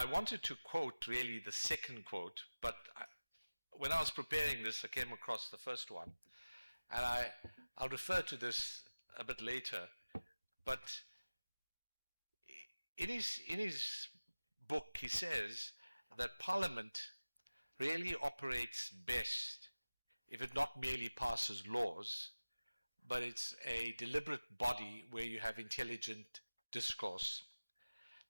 I wanted to quote really the second quote, but when I was preparing this, I came across the first one. And I'll refer to this a bit later. But in his book, he says that Parliament really operates best if it not merely passes laws, but it's a deliberate body where you have intelligent discourse,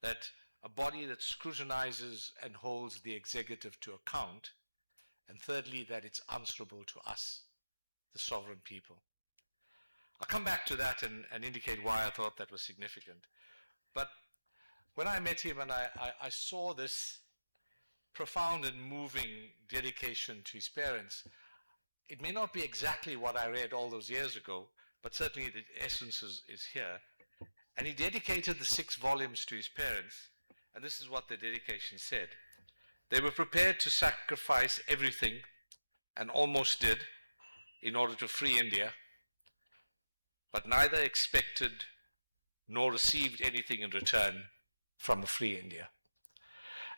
that a body that scrutinizes and holds the executive to account, and thirdly, that it's answerable to us, the sovereign people. I'll come back to that and indicate why I thought that was significant. But when I met him and I saw this profound and moving dedication to his parents, it may not be exactly what I read all those years ago, but certainly the essence is here. And he dedicated the 6 volumes to his parents, and this is what the dedication said. They were prepared to sacrifice everything, and almost did, in order to free India, but neither expected nor received anything in return from a free India.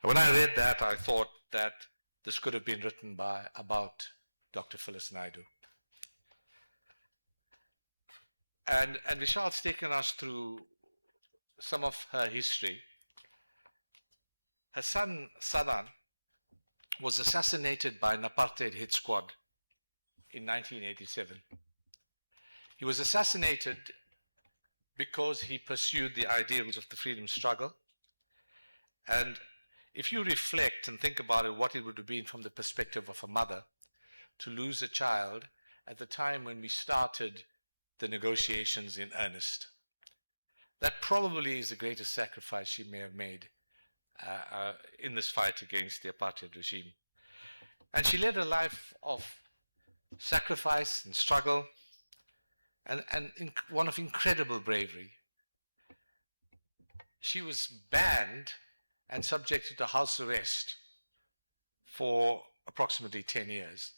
And when I read that, I thought that this could have been written about Dr. Phyllis Naidoo. And Vishal's taken us through some of her history. Her son, Sadan, was assassinated by an apartheid hit squad in 1987. He was assassinated because he pursued the ideals of the freedom struggle. And if you reflect and think about it, what it would have been from the perspective of a mother to lose a child at the time when we started the negotiations in earnest, that probably is the greatest sacrifice she may have made in this fight against the apartheid regime. And she led a life of sacrifice and struggle, and one of incredible bravery. She was banned and subjected to house arrest for approximately 10 years.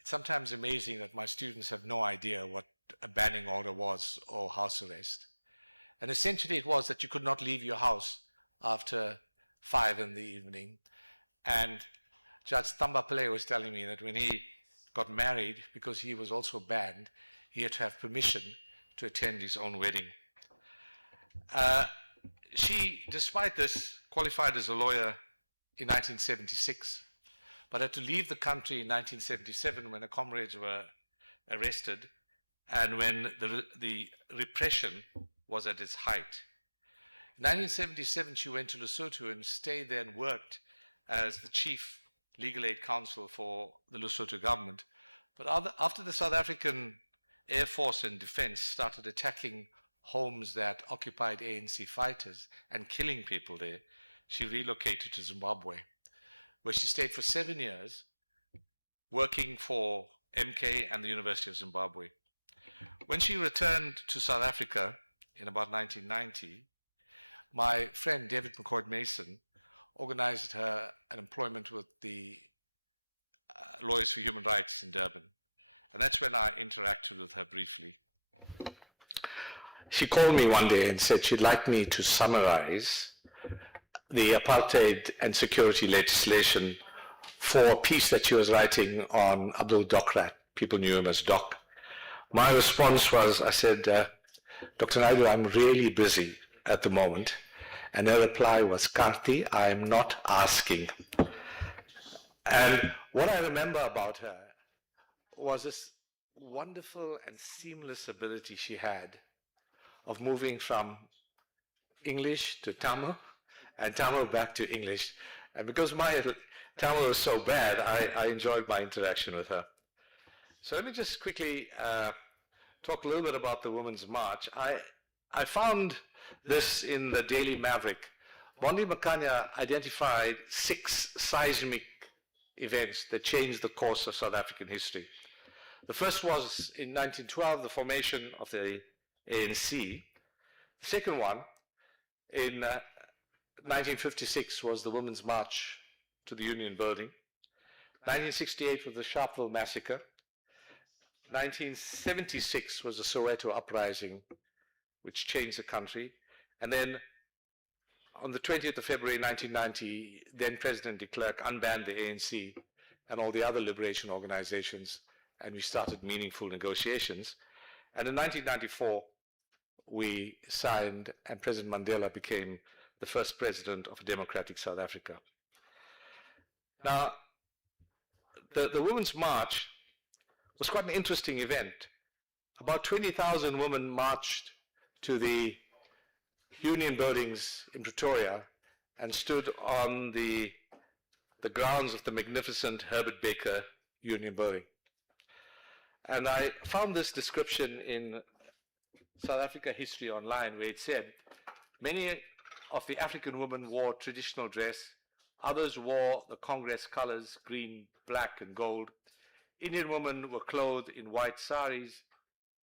It's sometimes amazing that my students have no idea what a banning order was or house arrest. And essentially it was that you could not leave your house after 5 in the evening. And Judge Thambapale was telling me that when he got married, because he was also banned, he had to have permission to attend his own wedding. She, despite this, qualified as a lawyer in 1976, but had to leave the country in 1977 when her comrades were arrested and when the repression was at its height. In 1977, she went to Lesotho and stayed there and worked as the chief legal aid counsel for the Lesotho government. But after the South African Air Force and Defense started attacking homes that occupied ANC fighters and killing people there, she relocated to Zimbabwe, where she stayed for 7 years, working for MK and the University of Zimbabwe. When she returned to South Africa in about 1990, my friend David McCord Mason organized her an employment with the Lawyers for Human Rights in Durban. And that's when I interacted with her briefly. She called me one day and said she'd like me to summarize the apartheid and security legislation for a piece that she was writing on Abdul Dokrat. People knew him as Doc. My response was, I said, Dr. Naidoo, I'm really busy at the moment. And her reply was, Karthi, I'm not asking. And what I remember about her was this wonderful and seamless ability she had of moving from English to Tamil and Tamil back to English. And because my Tamil was so bad, I enjoyed my interaction with her. So let me just quickly talk a little bit about the Women's March. I found this in the Daily Maverick. Bondi Makanya identified 6 seismic events that changed the course of South African history. The first was in 1912, the formation of the ANC. The second one in 1956 was the Women's March to the Union Building. 1968 was the Sharpeville Massacre. 1976 was the Soweto Uprising, which changed the country. And then on the 20th of February 1990, then President de Klerk unbanned the ANC and all the other liberation organizations, and we started meaningful negotiations. And in 1994, we signed, and President Mandela became the first president of a democratic South Africa. Now, the Women's March was quite an interesting event. About 20,000 women marched to the Union buildings in Pretoria and stood on the grounds of the magnificent Herbert Baker Union building. And I found this description in South Africa History Online, where it said, many of the African women wore traditional dress, others wore the Congress colors, green, black, and gold. Indian women were clothed in white saris.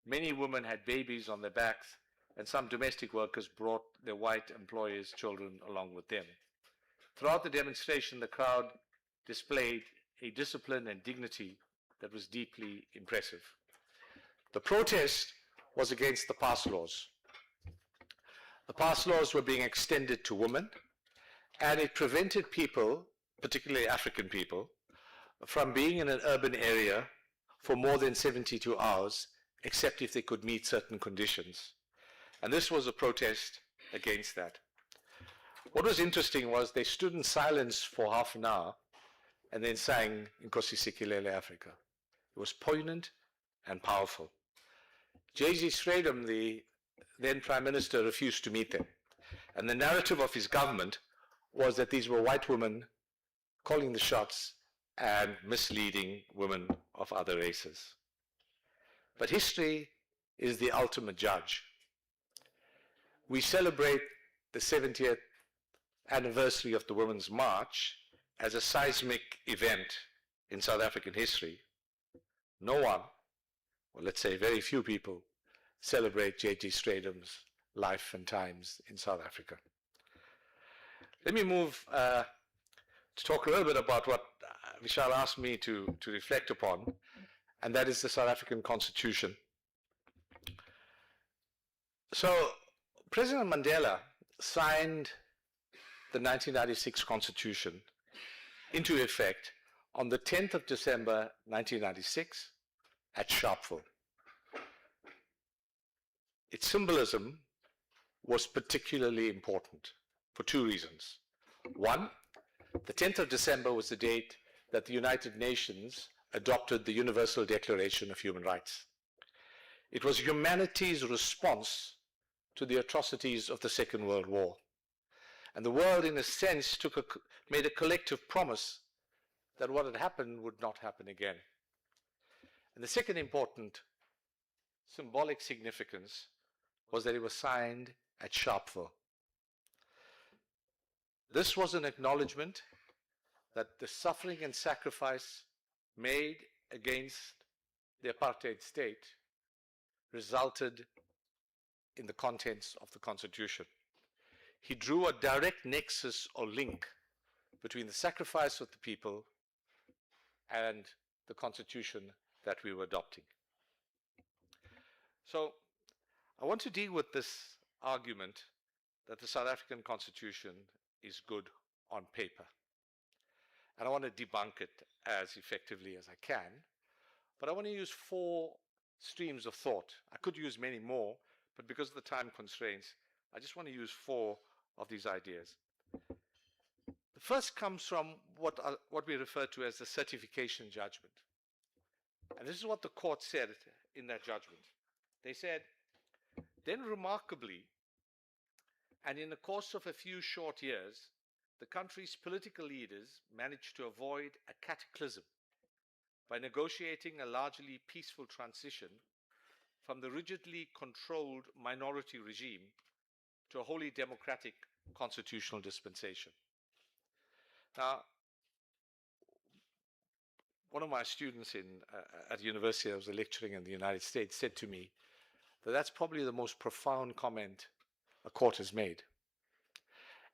Many women had babies on their backs, and some domestic workers brought their white employers' children along with them. Throughout the demonstration, the crowd displayed a discipline and dignity that was deeply impressive. The protest was against the pass laws. The pass laws were being extended to women, and it prevented people, particularly African people, from being in an urban area for more than 72 hours, except if they could meet certain conditions. And this was a protest against that. What was interesting was they stood in silence for half an hour and then sang Nkosi Sikelel Africa. It was poignant and powerful. J.G. Stradom, the then Prime Minister, refused to meet them. And the narrative of his government was that these were white women calling the shots and misleading women of other races. But history is the ultimate judge. We celebrate the 70th anniversary of the Women's March as a seismic event in South African history. No one, or let's say very few people, celebrate J.G. Stradom's life and times in South Africa. Let me move to talk a little bit about what Vishal asked me to reflect upon, and that is the South African Constitution. So, President Mandela signed the 1996 Constitution into effect on the 10th of December 1996 at Sharpeville. Its symbolism was particularly important for two reasons. One, the 10th of December was the date that the United Nations adopted the Universal Declaration of Human Rights. It was humanity's response to the atrocities of the Second World War. And the world, in a sense, made a collective promise that what had happened would not happen again. And the second important symbolic significance was that it was signed at Sharpeville. This was an acknowledgement that the suffering and sacrifice made against the apartheid state resulted in the contents of the Constitution. He drew a direct nexus or link between the sacrifice of the people and the Constitution that we were adopting. So I want to deal with this argument that the South African Constitution is good on paper. And I want to debunk it as effectively as I can. But I want to use four streams of thought. I could use many more, but because of the time constraints, I just want to use four of these ideas. The first comes from what we refer to as the certification judgment. And this is what the court said in that judgment. They said, then remarkably, and in the course of a few short years, the country's political leaders managed to avoid a cataclysm by negotiating a largely peaceful transition from the rigidly controlled minority regime to a wholly democratic constitutional dispensation. Now, one of my students at university, I was lecturing in the United States, said to me that that's probably the most profound comment a court has made.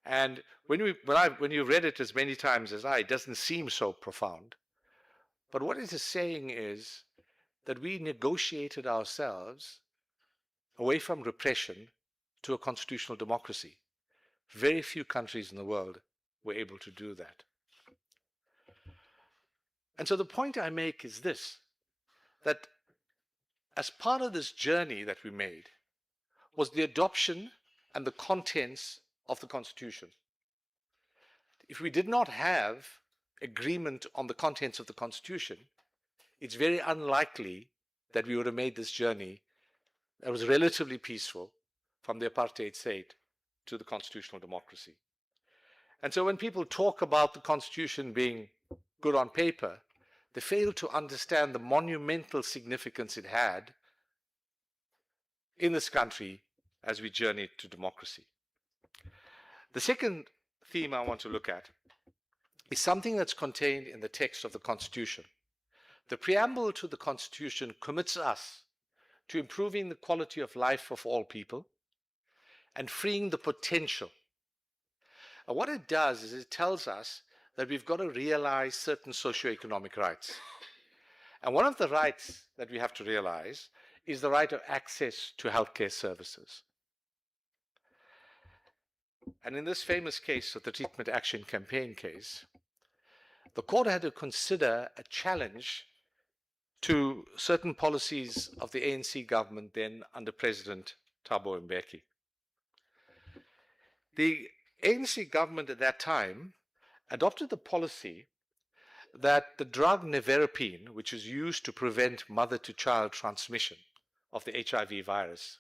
And when you read it as many times as it doesn't seem so profound. But what it is saying is that we negotiated ourselves away from repression to a constitutional democracy. Very few countries in the world were able to do that. And so the point I make is this, that as part of this journey that we made was the adoption and the contents of the Constitution. If we did not have agreement on the contents of the Constitution, it's very unlikely that we would have made this journey that was relatively peaceful from the apartheid state to the constitutional democracy. And so when people talk about the Constitution being good on paper, they fail to understand the monumental significance it had in this country as we journeyed to democracy. The second theme I want to look at is something that's contained in the text of the Constitution. The preamble to the Constitution commits us to improving the quality of life of all people and freeing the potential. And what it does is it tells us that we've got to realize certain socioeconomic rights. And one of the rights that we have to realize is the right of access to healthcare services. And in this famous case of the Treatment Action Campaign case, the court had to consider a challenge to certain policies of the ANC government then under President Thabo Mbeki. The ANC government at that time adopted the policy that the drug nevirapine, which is used to prevent mother-to-child transmission of the HIV virus,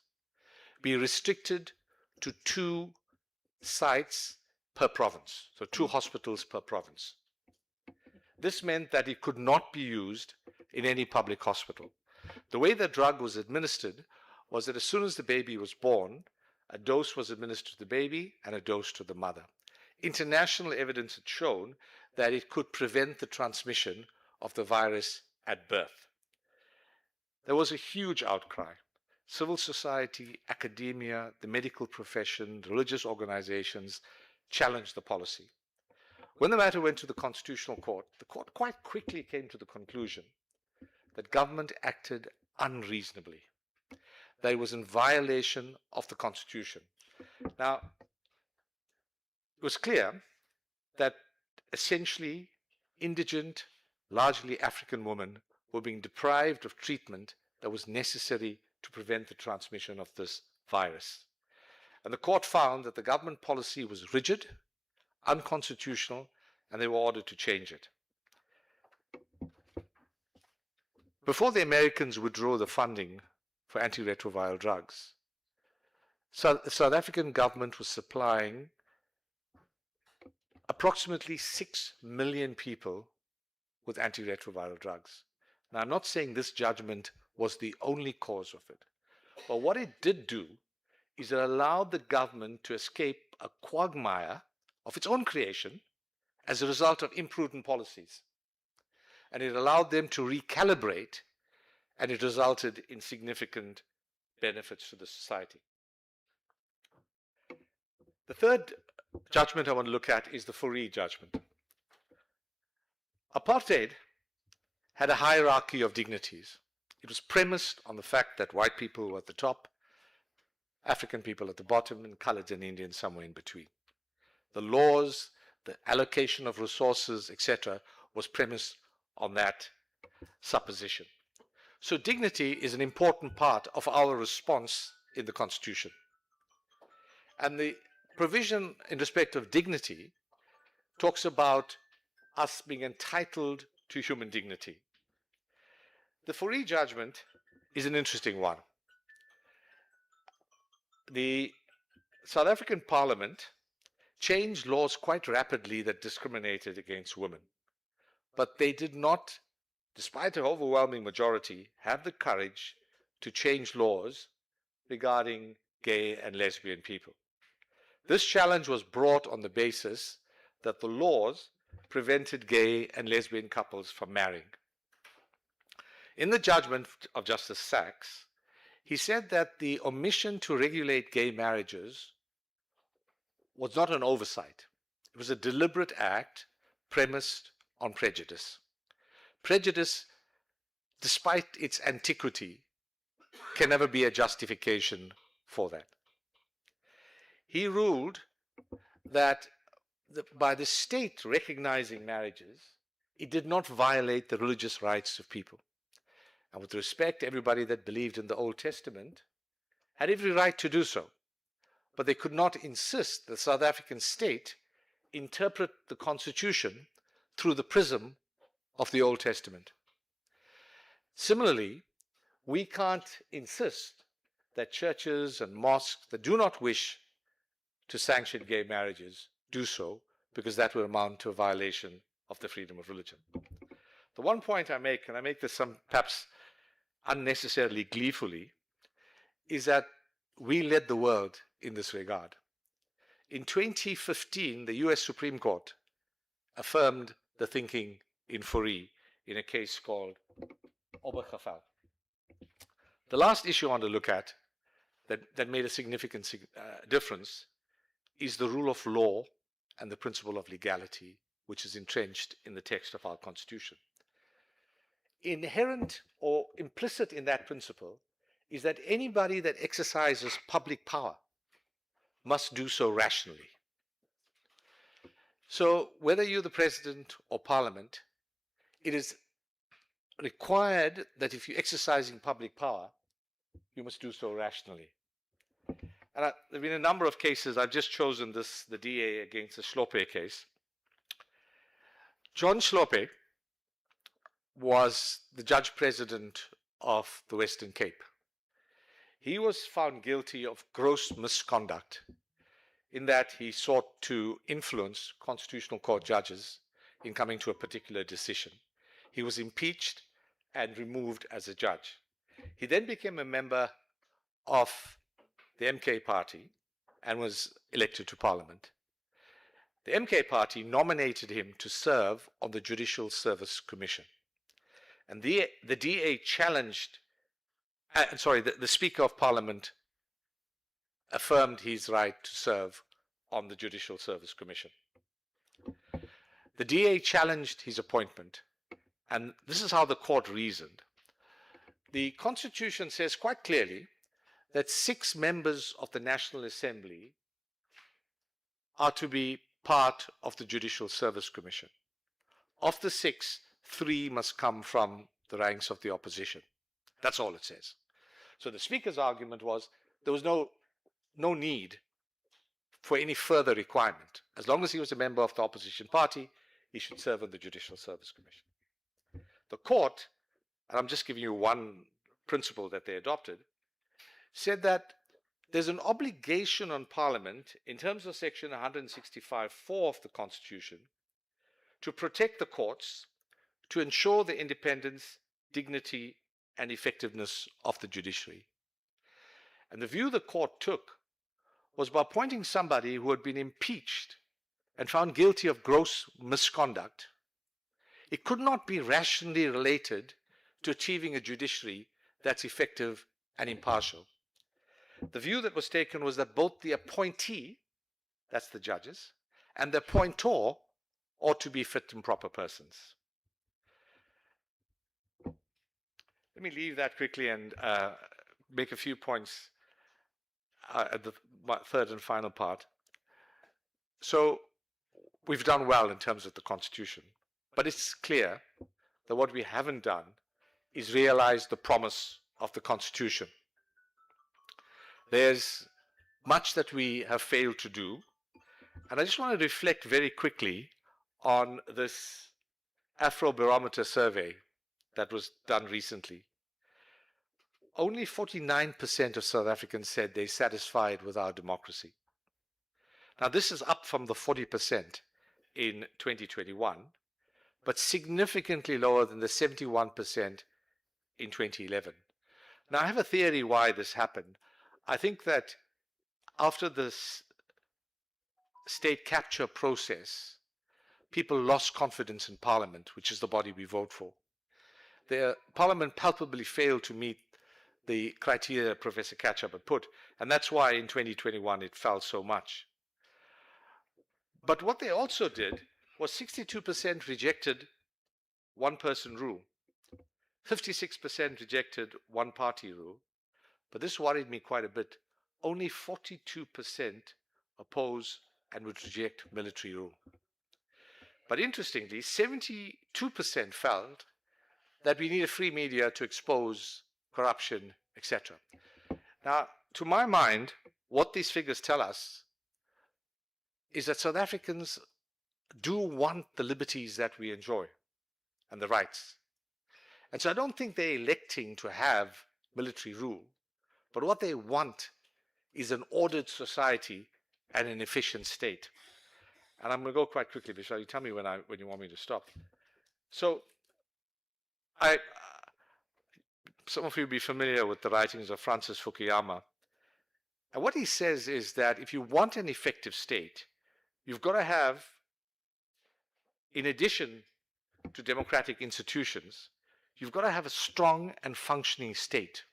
be restricted to 2 sites per province, so 2 hospitals per province. This meant that it could not be used in any public hospital. The way the drug was administered was that as soon as the baby was born, a dose was administered to the baby and a dose to the mother. International evidence had shown that it could prevent the transmission of the virus at birth. There was a huge outcry. Civil society, academia, the medical profession, religious organizations challenged the policy. When the matter went to the Constitutional Court, the court quite quickly came to the conclusion that government acted unreasonably, that it was in violation of the Constitution. Now, it was clear that essentially indigent, largely African women were being deprived of treatment that was necessary to prevent the transmission of this virus. And the court found that the government policy was rigid, unconstitutional, and they were ordered to change it. Before the Americans withdrew the funding for antiretroviral drugs, the South African government was supplying approximately 6 million people with antiretroviral drugs. Now, I'm not saying this judgment was the only cause of it, but what it did do is it allowed the government to escape a quagmire of its own creation as a result of imprudent policies. And it allowed them to recalibrate, and it resulted in significant benefits to the society. The third judgment I want to look at is the Fourie judgment. Apartheid had a hierarchy of dignities. It was premised on the fact that white people were at the top, African people at the bottom, and coloureds and Indians somewhere in between. The laws, the allocation of resources, etc., was premised on that supposition. So dignity is an important part of our response in the Constitution. And the provision in respect of dignity talks about us being entitled to human dignity. The Fourie judgment is an interesting one. The South African Parliament changed laws quite rapidly that discriminated against women. But they did not, despite an overwhelming majority, have the courage to change laws regarding gay and lesbian people. This challenge was brought on the basis that the laws prevented gay and lesbian couples from marrying. In the judgment of Justice Sachs, he said that the omission to regulate gay marriages was not an oversight. It was a deliberate act premised on prejudice. Prejudice, despite its antiquity, can never be a justification for that. He ruled that by the state recognizing marriages, it did not violate the religious rights of people. And with respect, everybody that believed in the Old Testament had every right to do so. But they could not insist the South African state interpret the Constitution through the prism of the Old Testament. Similarly, we can't insist that churches and mosques that do not wish to sanction gay marriages do so, because that will amount to a violation of the freedom of religion. The one point I make, and I make this perhaps unnecessarily gleefully, is that we led the world in this regard. In 2015, the US Supreme Court affirmed the thinking in Fourie in a case called Obergefell. The last issue I want to look at that made a significant difference is the rule of law and the principle of legality, which is entrenched in the text of our Constitution. Inherent or implicit in that principle is that anybody that exercises public power must do so rationally. So whether you're the president or parliament, it is required that if you're exercising public power, you must do so rationally. And there have been a number of cases. I've just chosen the DA against the Slope case. John Slope was the judge president of the Western Cape. He was found guilty of gross misconduct in that he sought to influence Constitutional Court judges in coming to a particular decision. He was impeached and removed as a judge. He then became a member of the MK party and was elected to parliament. The MK party nominated him to serve on the Judicial Service Commission. And the DA challenged, the Speaker of Parliament affirmed his right to serve on the Judicial Service Commission. The DA challenged his appointment, and this is how the court reasoned. The Constitution says quite clearly that 6 members of the National Assembly are to be part of the Judicial Service Commission. Of the 6, 3 must come from the ranks of the opposition. That's all it says. So the Speaker's argument was there was no need for any further requirement. As long as he was a member of the opposition party, he should serve on the Judicial Service Commission. The court, and I'm just giving you one principle that they adopted, said that there's an obligation on Parliament in terms of Section 165(4) of the Constitution to protect the courts, to ensure the independence, dignity, and effectiveness of the judiciary. And the view the court took was by appointing somebody who had been impeached and found guilty of gross misconduct, it could not be rationally related to achieving a judiciary that's effective and impartial. The view that was taken was that both the appointee, that's the judges, and the appointor ought to be fit and proper persons. Let me leave that quickly and make a few points at the third and final part. So we've done well in terms of the Constitution, but it's clear that what we haven't done is realize the promise of the Constitution. There's much that we have failed to do, and I just want to reflect very quickly on this Afrobarometer survey that was done recently. Only 49% of South Africans said they're satisfied with our democracy. Now, this is up from the 40% in 2021, but significantly lower than the 71% in 2011. Now, I have a theory why this happened. I think that after this state capture process, people lost confidence in Parliament, which is the body we vote for. The Parliament palpably failed to meet the criteria Professor Ketchup had put, and that's why in 2021 it fell so much. But what they also did was 62% rejected one-person rule, 56% rejected one-party rule, but this worried me quite a bit. Only 42% oppose and would reject military rule. But interestingly, 72% felt that we need a free media to expose corruption, etc. Now, to my mind, what these figures tell us is that South Africans do want the liberties that we enjoy and the rights. And so I don't think they're electing to have military rule, but what they want is an ordered society and an efficient state. And I'm going to go quite quickly, Vishal. You tell me when you want me to stop. So, some of you will be familiar with the writings of Francis Fukuyama. And what he says is that if you want an effective state, you've got to have, in addition to democratic institutions, you've got to have a strong and functioning state.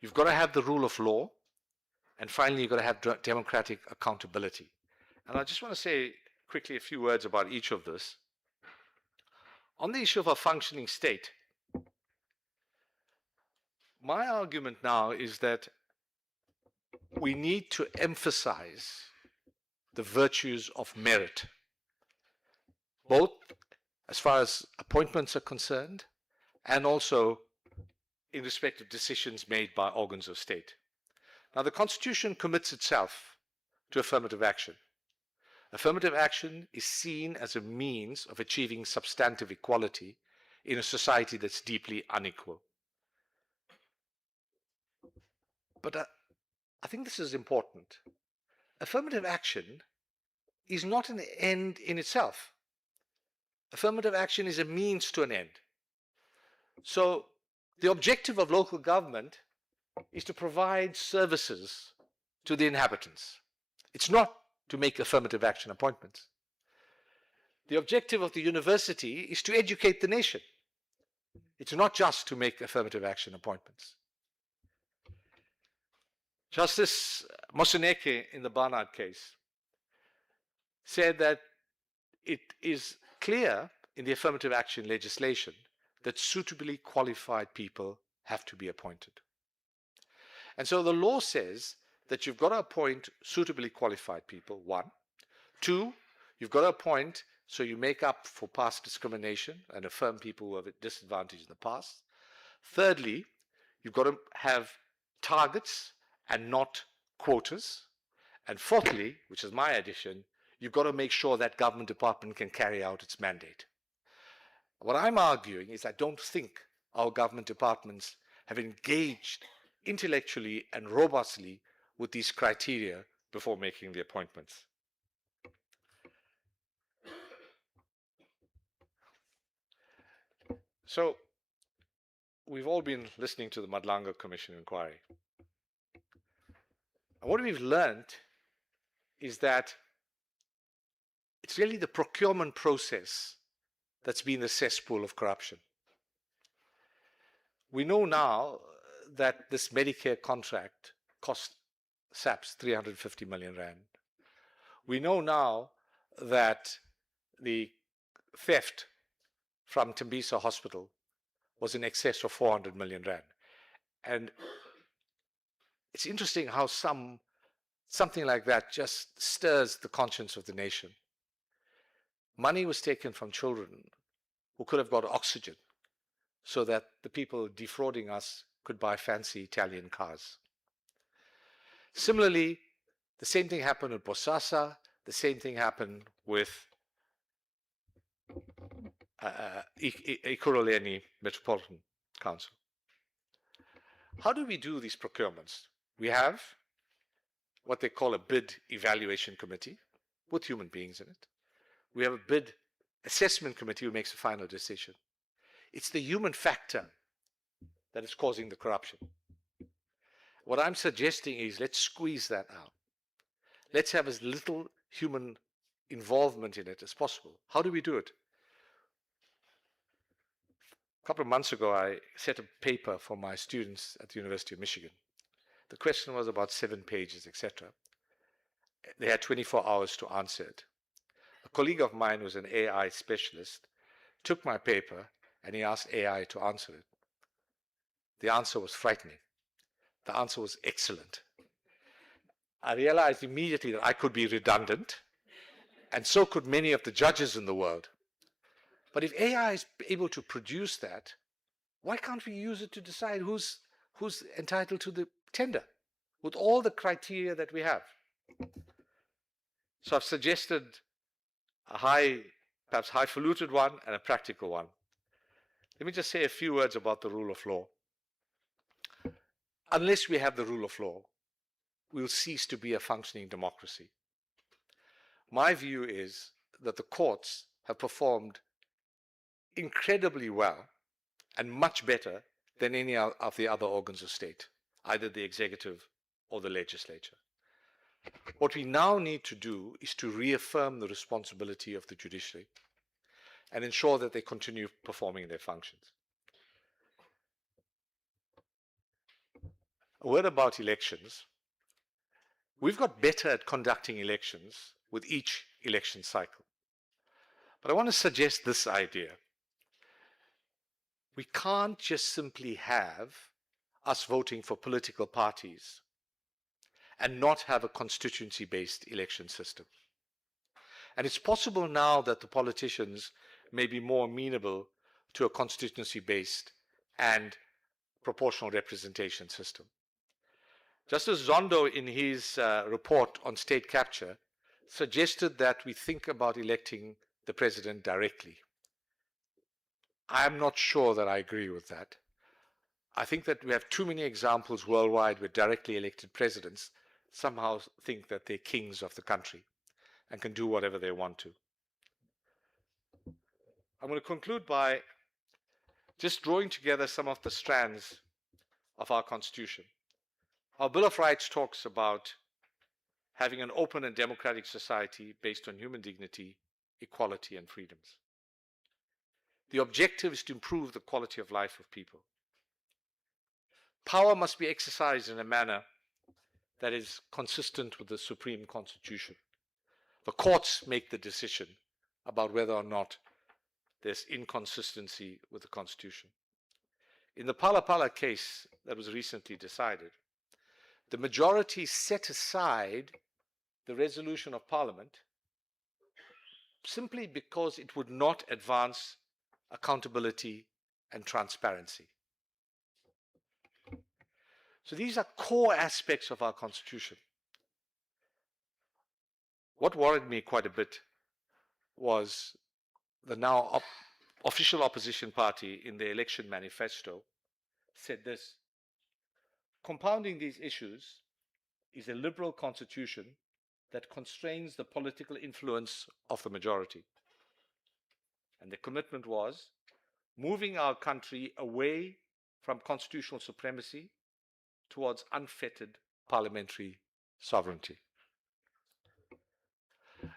You've got to have the rule of law. And finally, you've got to have democratic accountability. And I just want to say quickly a few words about each of this. On the issue of a functioning state, my argument now is that we need to emphasize the virtues of merit, both as far as appointments are concerned and also in respect of decisions made by organs of state. Now, the Constitution commits itself to affirmative action. Affirmative action is seen as a means of achieving substantive equality in a society that's deeply unequal. But I think this is important. Affirmative action is not an end in itself. Affirmative action is a means to an end. So the objective of local government is to provide services to the inhabitants. It's not to make affirmative action appointments. The objective of the university is to educate the nation. It's not just to make affirmative action appointments. Justice Moseneke in the Barnard case said that it is clear in the affirmative action legislation that suitably qualified people have to be appointed. And so the law says that you've got to appoint suitably qualified people, one. Two, you've got to appoint so you make up for past discrimination and affirm people who have a disadvantage in the past. Thirdly, you've got to have targets and not quotas. And fourthly, which is my addition, you've got to make sure that government department can carry out its mandate. What I'm arguing is I don't think our government departments have engaged intellectually and robustly with these criteria before making the appointments. So, we've all been listening to the Madlanga Commission inquiry. And what we've learned is that it's really the procurement process that's been the cesspool of corruption. We know now that this Medicare contract cost SAPS 350 million rand. We know now that the theft from Tembisa Hospital was in excess of 400 million rand. And it's interesting how something like that just stirs the conscience of the nation. Money was taken from children who could have got oxygen so that the people defrauding us could buy fancy Italian cars. Similarly, the same thing happened with Bosasa, the same thing happened with Ekurhuleni Metropolitan Council. How do we do these procurements? We have what they call a bid evaluation committee with human beings in it. We have a bid assessment committee who makes a final decision. It's the human factor that is causing the corruption. What I'm suggesting is let's squeeze that out. Let's have as little human involvement in it as possible. How do we do it? A couple of months ago, I set a paper for my students at the University of Michigan. The question was about 7 pages, etc. They had 24 hours to answer it. A colleague of mine who's an AI specialist took my paper and he asked AI to answer it. The answer was frightening. The answer was excellent. I realized immediately that I could be redundant, and so could many of the judges in the world. But if AI is able to produce that, why can't we use it to decide who's entitled to the tender with all the criteria that we have? So I've suggested a perhaps highfalutin one and a practical one. Let me just say a few words about the rule of law. Unless we have the rule of law, we'll cease to be a functioning democracy. My view is that the courts have performed incredibly well and much better than any of the other organs of state, either the executive or the legislature. What we now need to do is to reaffirm the responsibility of the judiciary and ensure that they continue performing their functions. A word about elections. We've got better at conducting elections with each election cycle. But I want to suggest this idea. We can't just simply have us voting for political parties and not have a constituency-based election system. And it's possible now that the politicians may be more amenable to a constituency-based and proportional representation system. Justice Zondo, in his report on state capture, suggested that we think about electing the president directly. I'm not sure that I agree with that. I think that we have too many examples worldwide where directly elected presidents somehow think that they're kings of the country and can do whatever they want to. I'm going to conclude by just drawing together some of the strands of our Constitution. Our Bill of Rights talks about having an open and democratic society based on human dignity, equality, and freedoms. The objective is to improve the quality of life of people. Power must be exercised in a manner that is consistent with the Supreme Constitution. The courts make the decision about whether or not there's inconsistency with the Constitution. In the Phala Phala case that was recently decided, the majority set aside the resolution of Parliament simply because it would not advance accountability and transparency. So these are core aspects of our Constitution. What worried me quite a bit was the now official opposition party in the election manifesto said this: compounding these issues is a liberal constitution that constrains the political influence of the majority. And the commitment was moving our country away from constitutional supremacy towards unfettered parliamentary sovereignty.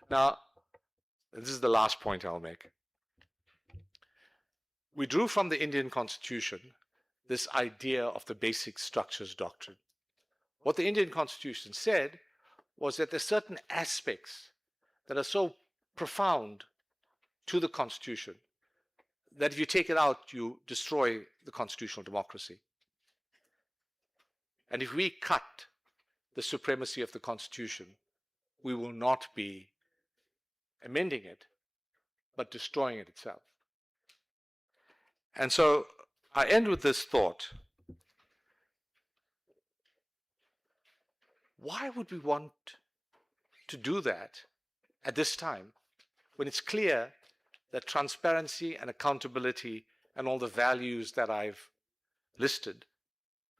Now, this is the last point I'll make. We drew from the Indian Constitution this idea of the basic structures doctrine. What the Indian Constitution said was that there are certain aspects that are so profound to the Constitution that if you take it out, you destroy the constitutional democracy. And if we cut the supremacy of the Constitution, we will not be amending it, but destroying it itself. And so I end with this thought. Why would we want to do that at this time when it's clear that transparency and accountability and all the values that I've listed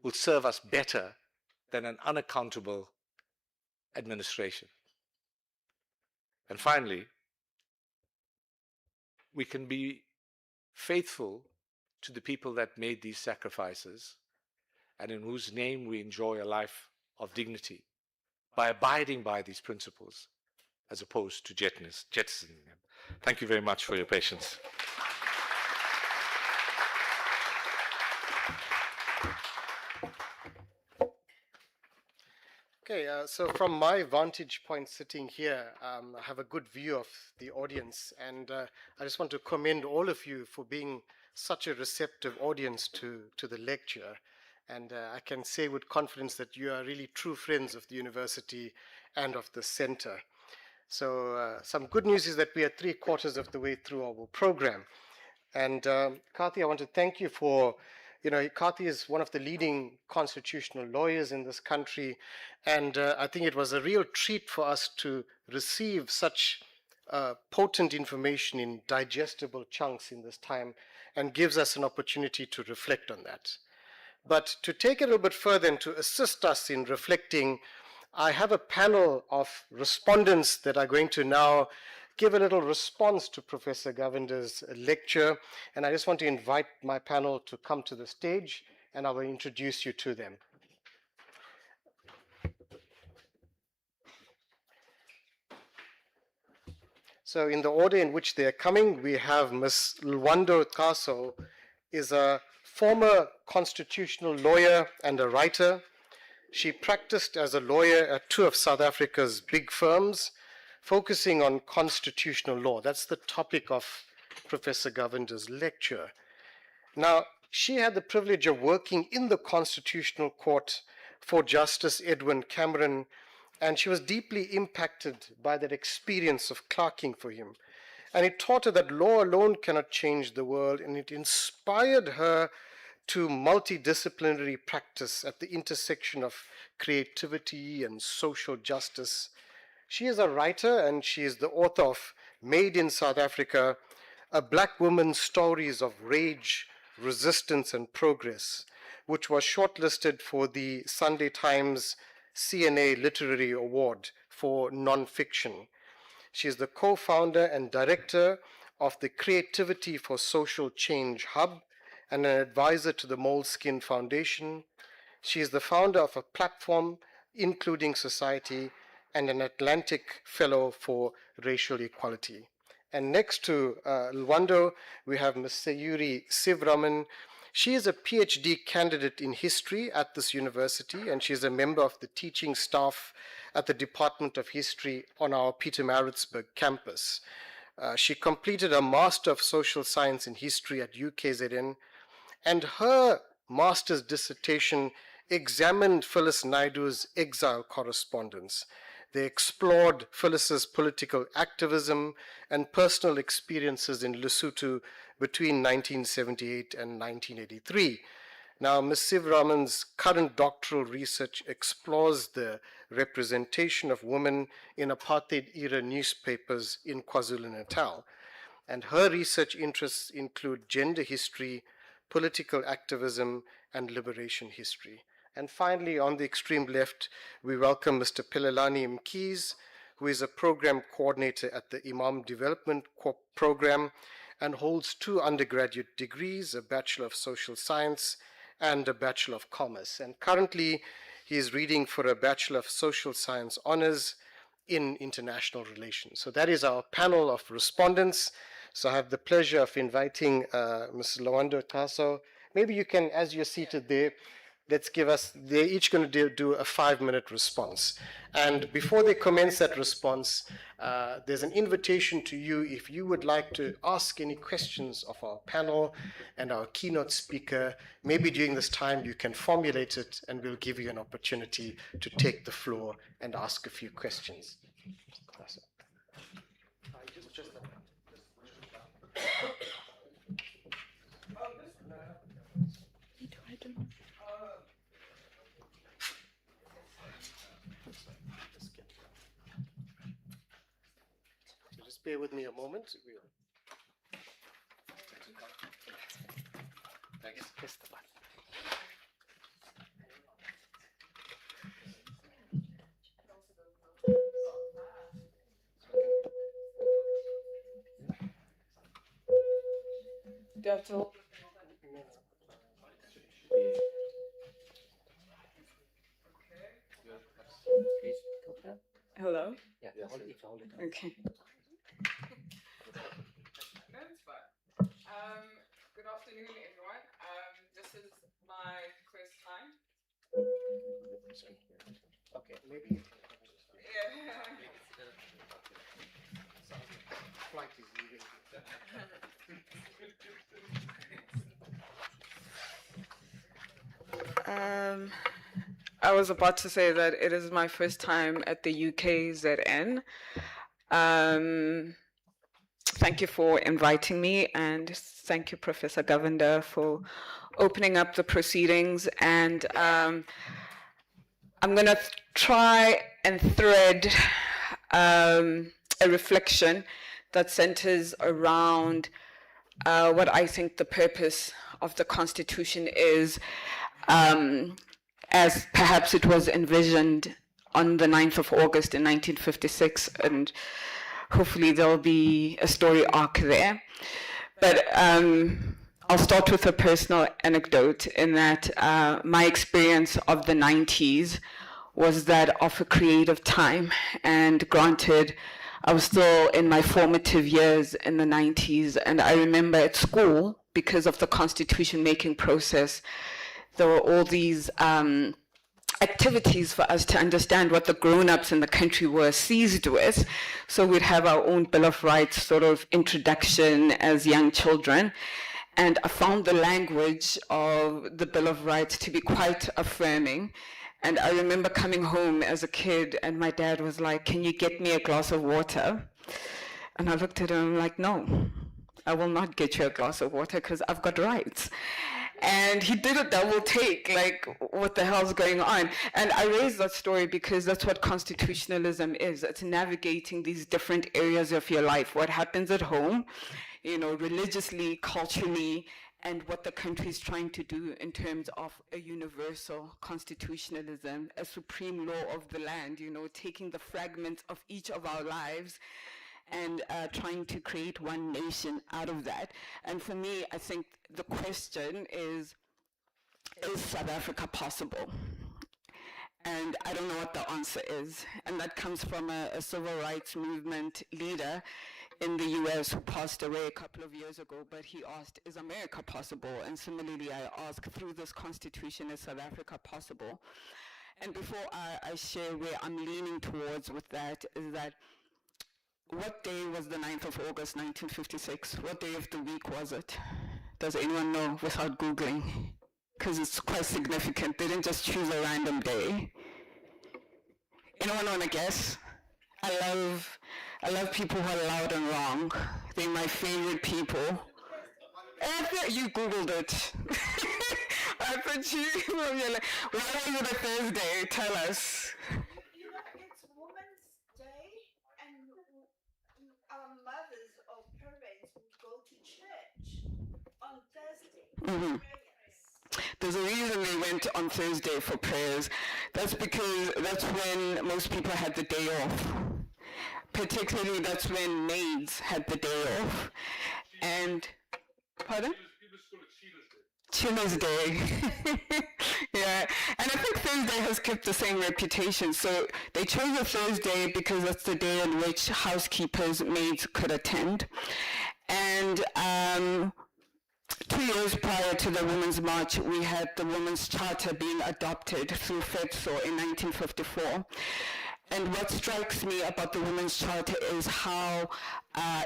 will serve us better than an unaccountable administration? And finally, we can be faithful to the people that made these sacrifices and in whose name we enjoy a life of dignity by abiding by these principles as opposed to jettisoning them. Thank you very much for your patience. Okay, so from my vantage point sitting here, I have a good view of the audience, and I just want to commend all of you for being such a receptive audience to the lecture. And I can say with confidence that you are really true friends of the university and of the center. So some good news is that we are 3/4 of the way through our program. And Kathy, I want to thank you for, Kathy is one of the leading constitutional lawyers in this country. And I think it was a real treat for us to receive such potent information in digestible chunks in this time, and gives us an opportunity to reflect on that. But to take it a little bit further and to assist us in reflecting, I have a panel of respondents that are going to now give a little response to Professor Govinder's lecture. And I just want to invite my panel to come to the stage, and I will introduce you to them. So in the order in which they are coming, we have Ms. Lwando Kaso, is a former constitutional lawyer and a writer. She practiced as a lawyer at two of South Africa's big firms, focusing on constitutional law. That's the topic of Professor Govinder's lecture. Now, she had the privilege of working in the Constitutional Court for Justice Edwin Cameron, and she was deeply impacted by that experience of clerking for him. And it taught her that law alone cannot change the world, and it inspired her to multidisciplinary practice at the intersection of creativity and social justice. She is a writer, and she is the author of Made in South Africa, A Black Woman's Stories of Rage, Resistance and Progress, which was shortlisted for the Sunday Times CNA Literary Award for nonfiction. She is the co-founder and director of the Creativity for Social Change Hub and an advisor to the Moleskine Foundation. She is the founder of a platform, Including Society, and an Atlantic Fellow for Racial Equality. And next to Lwando, we have Ms. Sayuri Sivraman. She is a PhD candidate in history at this university, and she is a member of the teaching staff at the Department of History on our Pietermaritzburg campus. She completed a Master of Social Science in History at UKZN, and her master's dissertation examined Phyllis Naidoo's exile correspondence. They explored Phyllis's political activism and personal experiences in Lesotho between 1978 and 1983. Now, Ms. Sivraman's current doctoral research explores the representation of women in apartheid-era newspapers in KwaZulu-Natal, and her research interests include gender history, political activism, and liberation history. And finally, on the extreme left, we welcome Mr. Pelelani Mkhize, who is a program coordinator at the Imam Development Corp program and holds 2 undergraduate degrees, a Bachelor of Social Science and a Bachelor of Commerce. And currently, he is reading for a Bachelor of Social Science Honors in International Relations. So that is our panel of respondents. So I have the pleasure of inviting Ms. Lwando Kaso. Maybe you can, as you're seated there, they're each going to do a 5-minute response. And before they commence that response, there's an invitation to you if you would like to ask any questions of our panel and our keynote speaker. Maybe during this time you can formulate it, and we'll give you an opportunity to take the floor and ask a few questions. Just bear with me a moment. Thanks. Press the button. Do you have to hold? Hello? Yeah, hold it. Hold it. Okay. No, it's fine. Good afternoon, everyone. This is my first time. Okay, maybe. Yeah. Flight is leaving. I was about to say that it is my first time at the UKZN. Thank you for inviting me, and thank you, Professor Govender, for opening up the proceedings. And I'm going to try and thread a reflection that centers around what I think the purpose of the Constitution is, as perhaps it was envisioned on the 9th of August in 1956, and hopefully there'll be a story arc there. But I'll start with a personal anecdote in that my experience of the 90s was that of a creative time. And granted, I was still in my formative years in the 90s, and I remember at school, because of the constitution making process, there were all these activities for us to understand what the grown-ups in the country were seized with. So we'd have our own Bill of Rights sort of introduction as young children. And I found the language of the Bill of Rights to be quite affirming. And I remember coming home as a kid and my dad was like, "Can you get me a glass of water?" And I looked at him like, "No, I will not get you a glass of water because I've got rights." And he did a double take, like, what the hell's going on? And I raise that story because that's what constitutionalism is. It's navigating these different areas of your life. What happens at home, you know, religiously, culturally, and what the country is trying to do in terms of a universal constitutionalism, a supreme law of the land, you know, taking the fragments of each of our lives and trying to create one nation out of that. And for me, I think the question is South Africa possible? And I don't know what the answer is. And that comes from a civil rights movement leader in the US who passed away a couple of years ago, but he asked, is America possible? And similarly, I ask, through this constitution, is South Africa possible? And before I share where I'm leaning towards with that, is that what day was the 9th of August, 1956? What day of the week was it? Does anyone know without Googling? Because it's quite significant. They didn't just choose a random day. Anyone want to guess? I love people who are loud and wrong. They're my favorite people. You Googled it. I thought you're like, why was it a Thursday? Tell us. You know, it's Women's Day, and our mothers or parents would go to church on Thursday. Mm-hmm. There's a reason they went on Thursday for prayers. That's because that's when most people had the day off. Particularly that's when maids had the day off. And, pardon? Chiller's Day. Yeah, and I think Thursday has kept the same reputation. So they chose a Thursday because that's the day on which housekeepers, maids could attend. And 2 years prior to the Women's March, we had the Women's Charter being adopted through FEDSAW in 1954. And what strikes me about the Women's Charter is how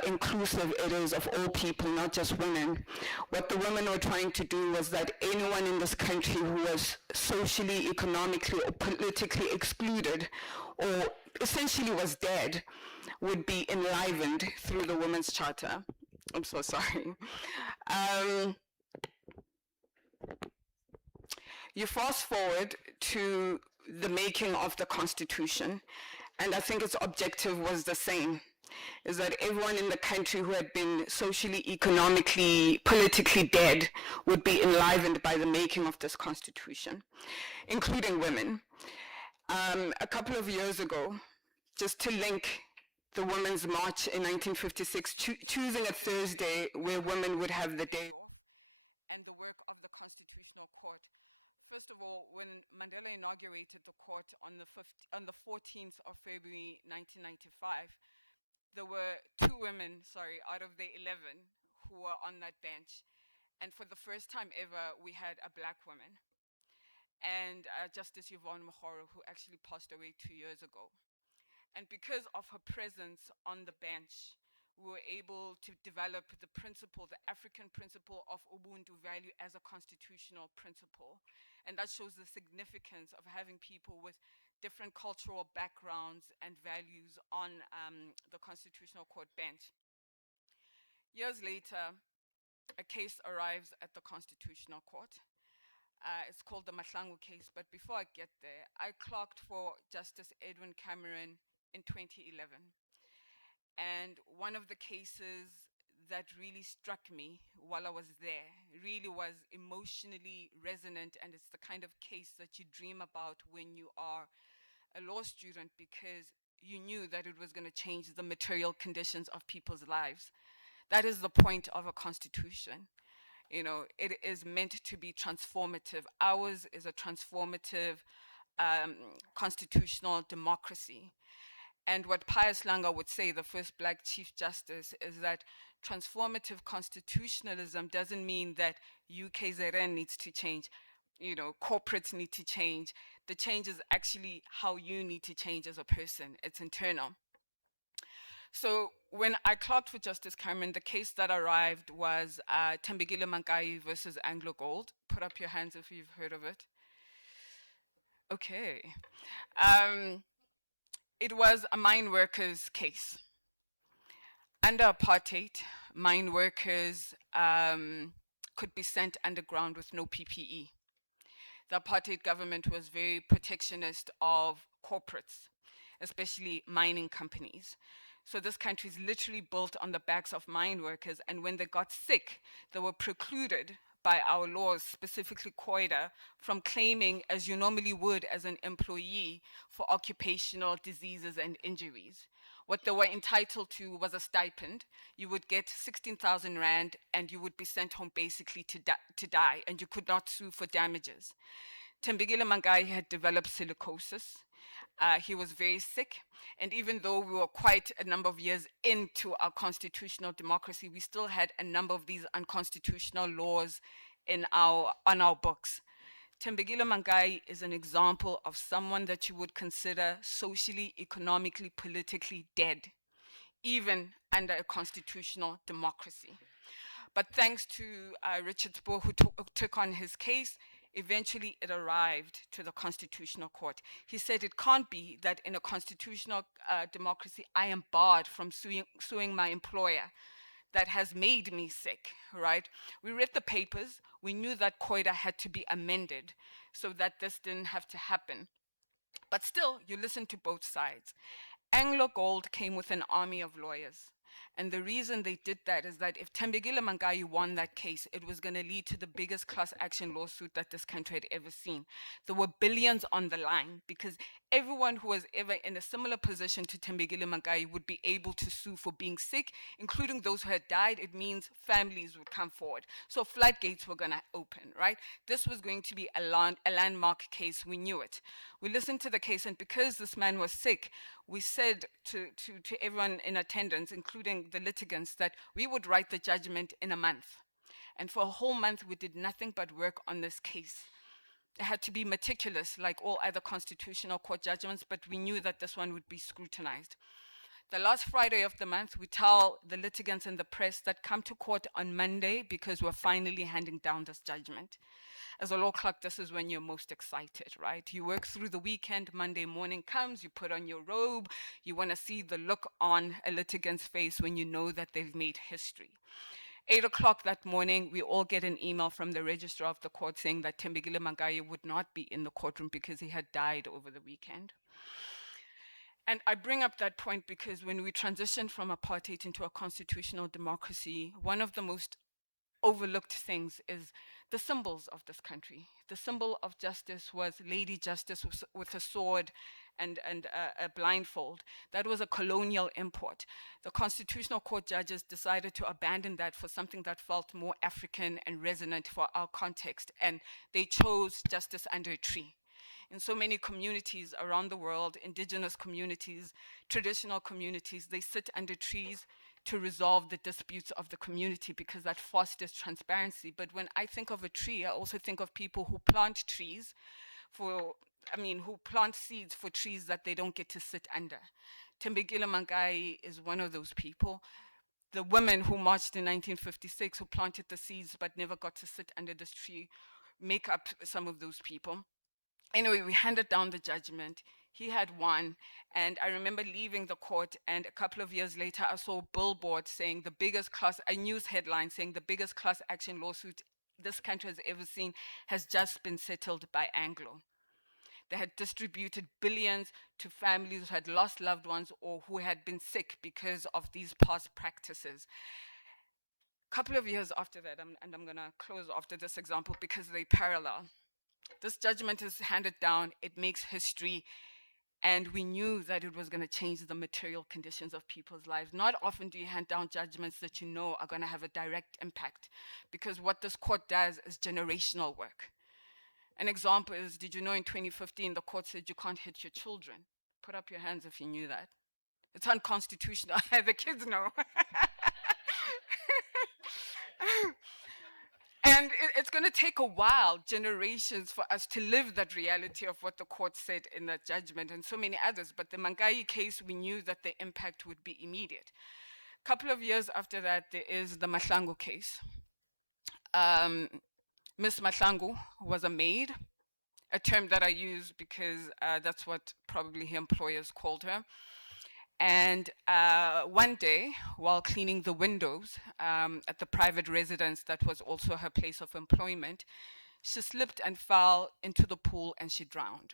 inclusive it is of all people, not just women. What the women were trying to do was that anyone in this country who was socially, economically, or politically excluded, or essentially was dead, would be enlivened through the Women's Charter. I'm so sorry. You fast forward to the making of the Constitution, and I think its objective was the same, is that everyone in the country who had been socially, economically, politically dead would be enlivened by the making of this Constitution, including women. A couple of years ago, just to link the Women's March in 1956, choosing a Thursday where women would have the day off, and the work of the Constitutional Court. First of all, when Mandela inaugurated the court on the 14th of February 1995, there were 2 women, out of the 11 who were on that bench. And for the first time ever, we had a black woman. And Justice Yvonne Mokgoro, who actually passed away 2 years ago. And because of her presence on the bench, we were able to develop the principle, the African principle of Ubuntu value as a constitutional principle. And that shows the significance of having people with different cultural backgrounds and values on the Constitutional Court bench. Years later, a case arrives at the Constitutional Court. It's called the Mahlangu case, but before I get there, I clerked for Justice Edwin Cameron in 2011. And one of the cases that really struck me while I was there really was emotionally resonant, and it's the kind of case that you dream about when you are a law student, because you knew that it was going to change the material conditions of people's lives. That is the point of a constitution. You know, it is meant to be transformative. Ours is a transformative constitutional democracy. And what Pius Langa would say, the first Black Chief Justice, is that transformative constitutionalism doesn't mean that UKZN needs to change, you know, corporates need to change. The change is actually how you need to change as a person. It's internal. So when I clerked for Justice Cameron, the case that arrived was Thembekile Mankai versus Anglo Gold. Put up your hands if you've heard of it. Okay. It was a mine workers case. Under apartheid, mine workers could be sent underground with no PPE. The apartheid government was very protectionist of corporates, especially mining companies. So this country is literally built on the backs of mine workers, and when they got sick, they were precluded by our laws, specifically COIDA, from claiming, as you normally would as an employee, for occupational diseases and injuries. What they were entitled to was a stipend. You would get 16,000 Rand and you would be sent home basically to die, and you could not sue for damages. Thembekile Mankai had developed silicosis. He was very sick, and even though we were quite a number of years into our constitutional democracy, we still had a number of these unconstitutional laws on our books. Thembekile Mankai is an example of someone that you would consider socially, economically, politically dead, even under a constitutional democracy. But thanks to Richard Spoor, who took on his case, eventually it arrived to the Constitutional Court. He said it can't be that in a constitutional democracy, I am barred from suing my employer that has made me sick, right? We read the papers, we knew that COIDA had to be amended so that this didn't have to happen. But still, you listen to both sides. Anglo Gold came with an army of lawyers. And the reason they did that is that if Thembekile Mankai won that case, it was going to lead to the biggest class action lawsuit that this country had ever seen. There were billions on the line because everyone who was ever in a similar position to Thembekile Mankai would be able to sue for being sick, including those who had died. It means families would come forward. So floodgates were going to open, right? This was going to be a landmark case. We knew it. We listened to the case, and because this man was sick, we said to everyone in attendance, including the litigants, that we would write the judgment in a month. And for a whole month, we did nothing but work on this case. It had to be meticulous, like all other constitutional court judgments, but we knew that this one would be scrutinized. The last Friday of the month, we tell the litigants and the press that come to court on Monday because we're finally handing down this judgment. As a law clerk, this is when you're most excited, right? You work through the weekend, Monday morning comes, you put on your robe, you want to see the look on a litigant's face when you know that they've made history. 8 o'clock that morning, we all get an email from the registrar of the court saying that Thembekile Mankai would not be in the courtroom because he had died over the weekend. And I bring up that point because when we transitioned from apartheid into a constitutional democracy, one of the most overlooked things is the symbols of this country. The symbol of justice was Lady Justice with a sword and a blindfold. That was a colonial import. The Constitutional Court judges decided to abandon that for something that felt more African and resonant for our context, and they chose justice under a tree. In so many communities around the world, indigenous communities, traditional communities, they sit under trees to resolve the disputes of the community because that fosters transparency. But when I think of a tree, I also think of people who plant trees who plant seeds for trees that they don't get to sit under. Thembekile Mankai is one of those people. The women who marched in 1956, who planted the seeds but never got to sit under this tree, make up some of those people. Anyway, we handed down the judgment. He had won. And I remember leaving the court, and a couple of years later, I saw a billboard saying a news headline saying the biggest class action lawsuit this country has ever seen has just been settled by Anglo. They had distributed billions to families who had lost loved ones or who had been sick because of these past practices. A couple of years after that, and I'm going to close after this example because they parallel. This judgment is handed down, it makes history, and we knew that it was going to change the material conditions of people's lives. Not often do you hand down judgments that you know are going to have a direct impact, because what this court does is generational work. An example is, did you know in 2015 the court said you can't hit your children? Put up your hands if you knew that. It's unconstitutional. The kids know. And it's going to take a while, generations, for us to live that reality of what the court said in that judgment, and so many others. But the Mangai case, we knew that the impact would be immediate. A couple of years after that, there is the Mahlangu case. Miss Mahlangu was a maid, a term that I use because that's what probably her employers called her. And one day, while cleaning the windows at the private residence that was also her place of employment, she slipped and fell into the pool and she drowned.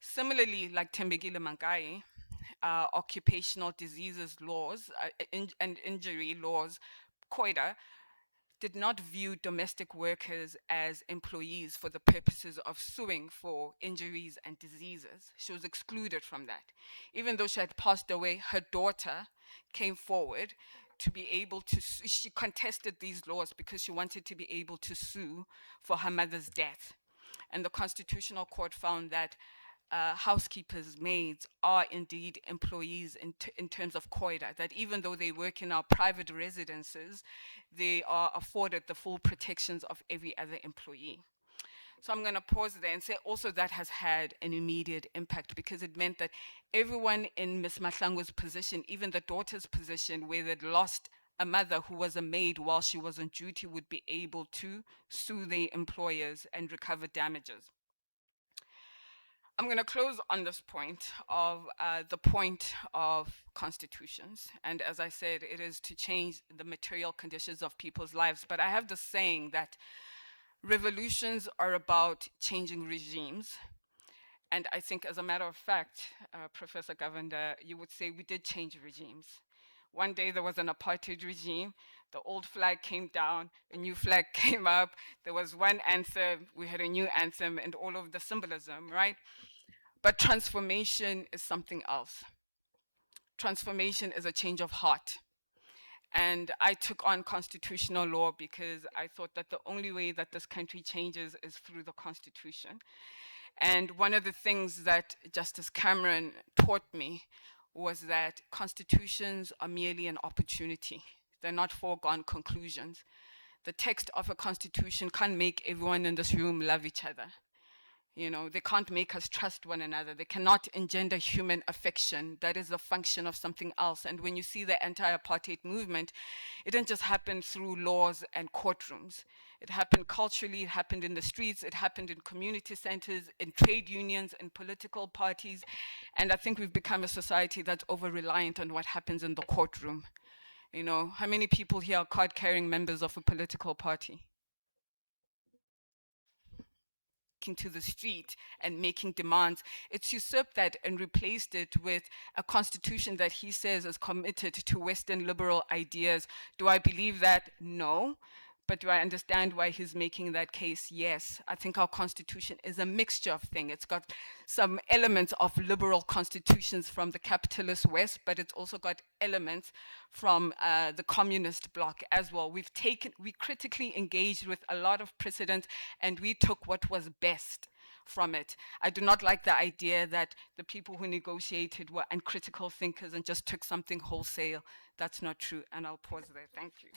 Similarly, like Tembegile Mangai, occupational diseases laws and injury laws, COIDA, did not view domestic workers as employees for the purposes of suing for injuries and diseases. She was excluded from that. Even though she had passed away, her daughter came forward to be able to sue. She contested these laws because she wanted to be able to sue for her mother's death. And the Constitutional Court found that housekeepers, maids are indeed employees in terms of COIDA, that even though they work in our private residences, they are afforded the full protections of every other employee. So I'm going to pause there and say also that has had an immediate impact, because it meant that everyone in Ms. Mahlangu's position, even the daughter's position where they'd lost a mother who was a maid while she was on duty, would be able to sue their employers and recover damages. I'm going to close on this point of the point of constitutions. And as I said, it is to change the material conditions of people's lives. But I have the saying that revolutions are about changing regimes. And I think, as a matter of fact, Professor Govender, you would say we did change regimes. One day there was an apartheid regime, the old flag came down, a new flag came up, there was one anthem, we had a new anthem, and all of the symbolism, right? But transformation is something else. Transformation is a change of heart. And I took on constitutional law because I thought that the only way that this country changes is through the Constitution. And one of the things that Justice Cameron taught me was that constitutions are merely an opportunity. They're not foregone conclusions. The text of a constitution can't make everyone in this room love each other. You know, they can't make us trust one another. They cannot engender human affection. That is a function of something else. And when you see the anti-apartheid movement, it didn't just happen through laws and courtrooms. It happened culturally, it happened in the streets, it happened in community centers, in trade unions, in political parties. And I think we've become a society that's over-reliant on what happens in the courtroom. You know, how many people here are card-carrying members of a political party? To the street and making demands. It's usurped that and replaced it with a constitution that he says is committed to Western liberal ideas. Do I believe that? No. But do I understand why he's making that case? Yes. I think our constitution is a mixture of things. It's got some elements of liberal constitutions from the capitalist West, but it's also got elements from the communist bloc as well. We critically engaged with a lot of precedent, and we took what was best from it. I do not like the idea that the people who negotiated were uncritical thinkers and just took something wholesale. That's not true, and I'll pause there. Thank you.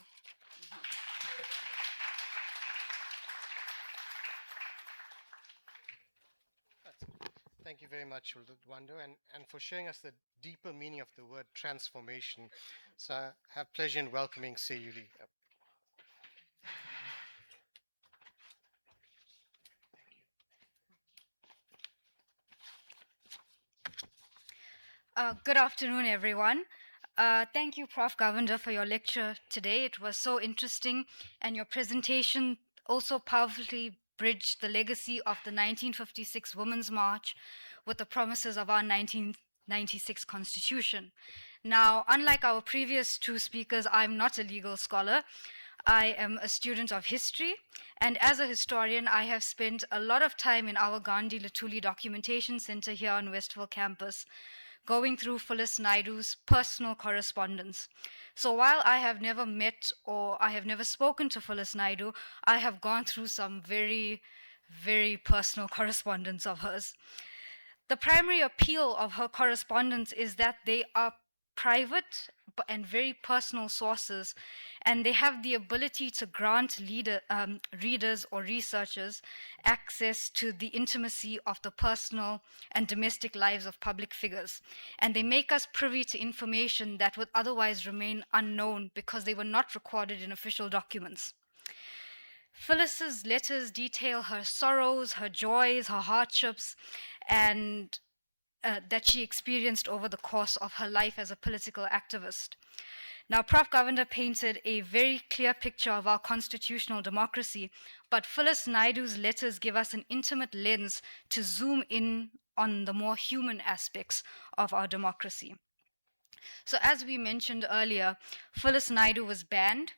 Thank you very much, Wando, and for showing us the deeper meaning of the word transformation. So I have pleasure in welcoming Sayuri. Good afternoon, everyone. Thank you, Prof. Govender, for your lecture today. It was so interesting, and your presentation also powerfully bridged the legacy of the 1956 Women's March with the promises of our 1996 Constitution. Now, unlike our previous two speakers, I'm not a legal scholar. I am a student of history, and as a historian, I have spent a lot of time in our Gandhi Latuli Documentation Center here on Westville campus, going through Phyllis Naidoo's personal correspondence. So while I have never met or I have never spoken to Phyllis Naidoo, I have gone through some very, very personal correspondence of hers. The primary appeal of her correspondence is that they are private and very personal sources, and they have the ability to grant readers or researchers access to the intimacy of the personal and domestic lives of public figures. And they make us privy to information that would otherwise remain unknown because they were not recorded in official documents. Phyllis's letters detail her sorrows, her joys, her hardships, and that she experienced over the course of her life as a political activist. Now, Prof. Govender painted a very clear picture of our constitutional democracy, but Phyllis Naidoo's letters give us an intimate lens to zoom in on the more human aspects of our democracy. So, as we mentioned earlier, Phyllis Naidoo was banned,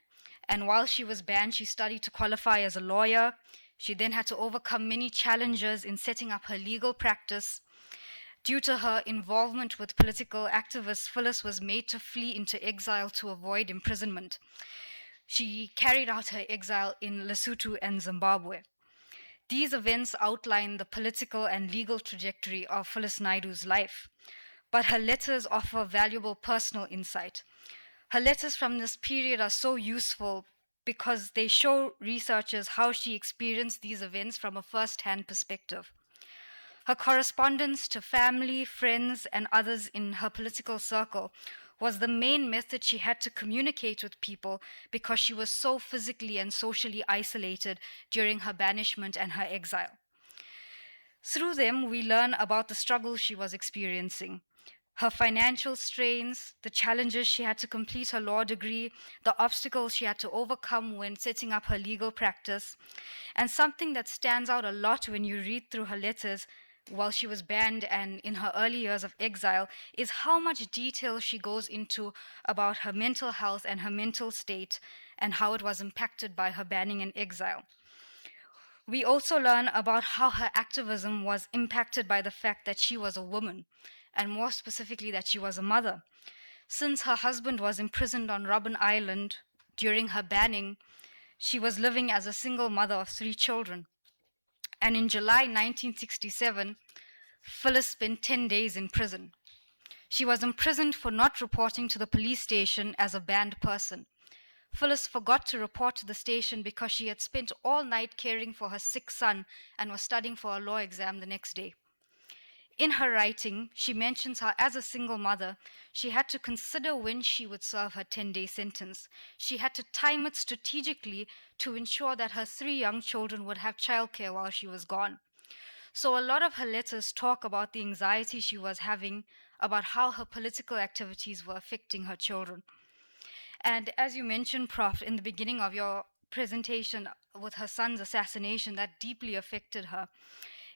and while she was banned, she studied to qualify as a lawyer. She then had to overcome many challenges in setting up her legal practice. Due to her involvement with political activists, Phyllis was made to flee into exile to avoid imprisonment. She carried out her exile in Lesotho and Zimbabwe. These events outline the political and legal trajectory of Phyllis Naidoo's life, but her letters offer valuable personal insight. Her letters from this period are so useful because they show researchers how she experienced these events from a first-hand perspective. Her correspondence to family, friends, and others in her political circle was the main method she had to communicate with people because she was so physically and socially isolated during her banishment and her exile. Through them, we learn about the struggle she was experiencing, her financial strains, the challenges she had to complete her law degree, the obstacles she had to overcome when setting up her legal practice. And something that stands out a lot when you read through her letters while she was banned and in her early years of exile is how much detail she goes into about her mental health and her mental state and how it was impacted by her banning and exile. We also learn about how her activism was impacted by the fact that she was a woman, and more specifically that she was a mother. Since her husband was imprisoned on Robben Island during her banning, she was living as a single mother of 3 children. And in July 1967, Phyllis spent 10 days in prison. She was imprisoned for not reporting to the police station as a banned person. Phyllis forgot to report to the station because she had spent all night caring for her sick son and was studying for a law exam the next day. In her writing, she mentions how, as a single mother, she had to consider when she would serve her 10-day sentence. She had to time it strategically to ensure that her 3 young children would have childcare while she was gone. So a lot of her letters talk about the anxiety she was having about how her political activities were affecting her children. And as you mentioned, Prof, in the beginning of your presentation with her son's assassination, that deeply affected her.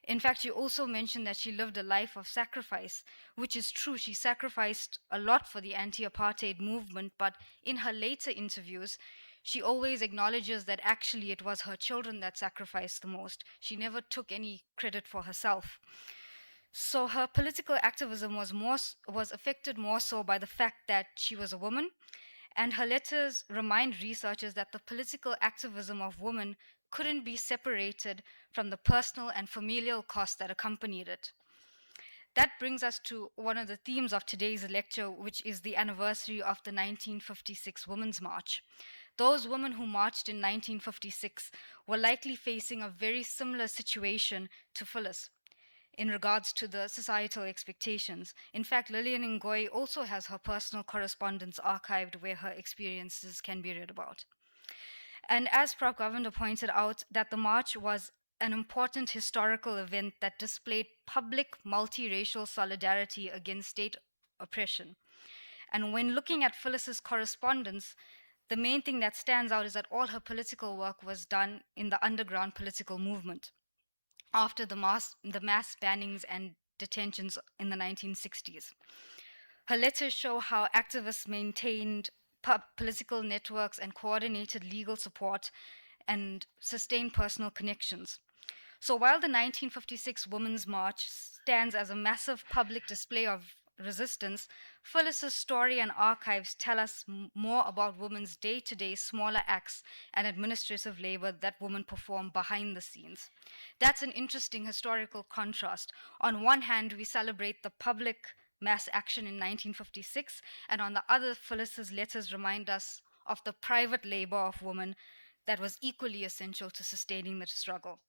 In fact, you also mentioned that she lived a life of sacrifice, which is true. She sacrificed a lot for the anti-apartheid movement, but in her later interviews, she always acknowledges that actually it was her children that sacrificed the most. She never took any credit for herself. So her political activism was affected more so by the fact that she was a woman, and her letters remind researchers that the political activism of women couldn't be separated from the personal and familial cost that accompanied it. That brings us to one of the themes of today's lecture, which is the anniversary of the 1956 Women's March. Those women who marched in 1956 were likely facing a very similar situation to Phyllis in regards to the societal expectations. In fact, Lillian Ngoyi also has her personal correspondence archived where her experiences can be read about. And as Prof. Govender pointed out, that the march was an important historical event that displayed public multiracial solidarity against state oppression. And when looking at Phyllis's correspondence, the main thing that stands out is that all her political work was done in the underground political movement after the mass bannings and detentions in the 1960s. Her letters show how activists maintained political networks and coordinated legal support and sustained personal connections. So while the 1956 Women's March stands as a massive public display of resistance, Phyllis's story and archives tell us more about women's day-to-day smaller acts and administrative labor that women perform behind the scenes. That's an interesting historical contrast. On one hand, we celebrate the public mass action in 1956, and on the other, Phyllis's letters remind us of the private labor of women that was equally essential to sustaining the struggle.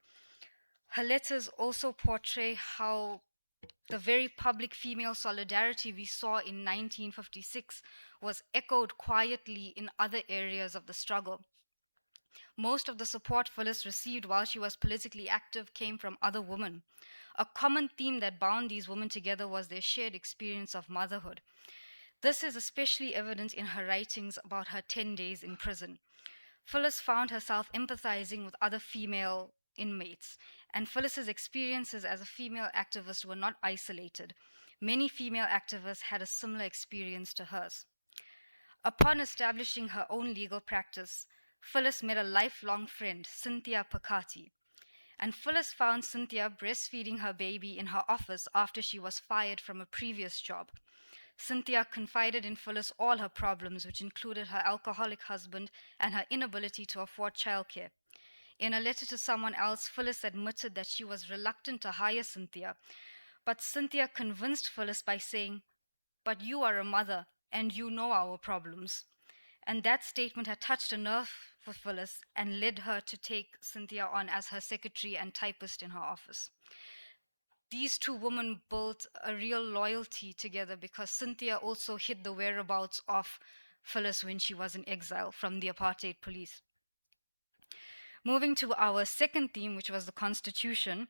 Her letters also portray how the very public female solidarity we saw in 1956 was echoed quietly in other areas of the struggle. Most of the support Phyllis received while she was politically active came from other women. A common theme that bound these women together was their shared experience of motherhood. This is especially evident in her writings about her 10 days in prison. Phyllis found herself empathizing with other female inmates, and Phyllis's experiences as a female activist were not isolated. Many female activists had a similar experience to hers. Upon establishing her own legal practice, Phyllis met a lifelong friend, Cynthia Pakati. And Phyllis found Cynthia breastfeeding her baby in her office after she was fired from a previous job. Cynthia confided in Phyllis all her problems, which included her alcoholic husband and her inability to afford childcare. In a letter to someone else, Phyllis admitted that she was reluctant to hire Cynthia, but Cynthia convinced Phyllis by saying, "But you are a mother, and you know our problems." And that statement had touched a nerve for Phyllis and led her to take Cynthia on as her secretary and typist in her office. These two women built a real loyalty together because Cynthia also hid the whereabouts of Phyllis when she was in exile from the apartheid police. Moving to our second theme, which was the Constitution,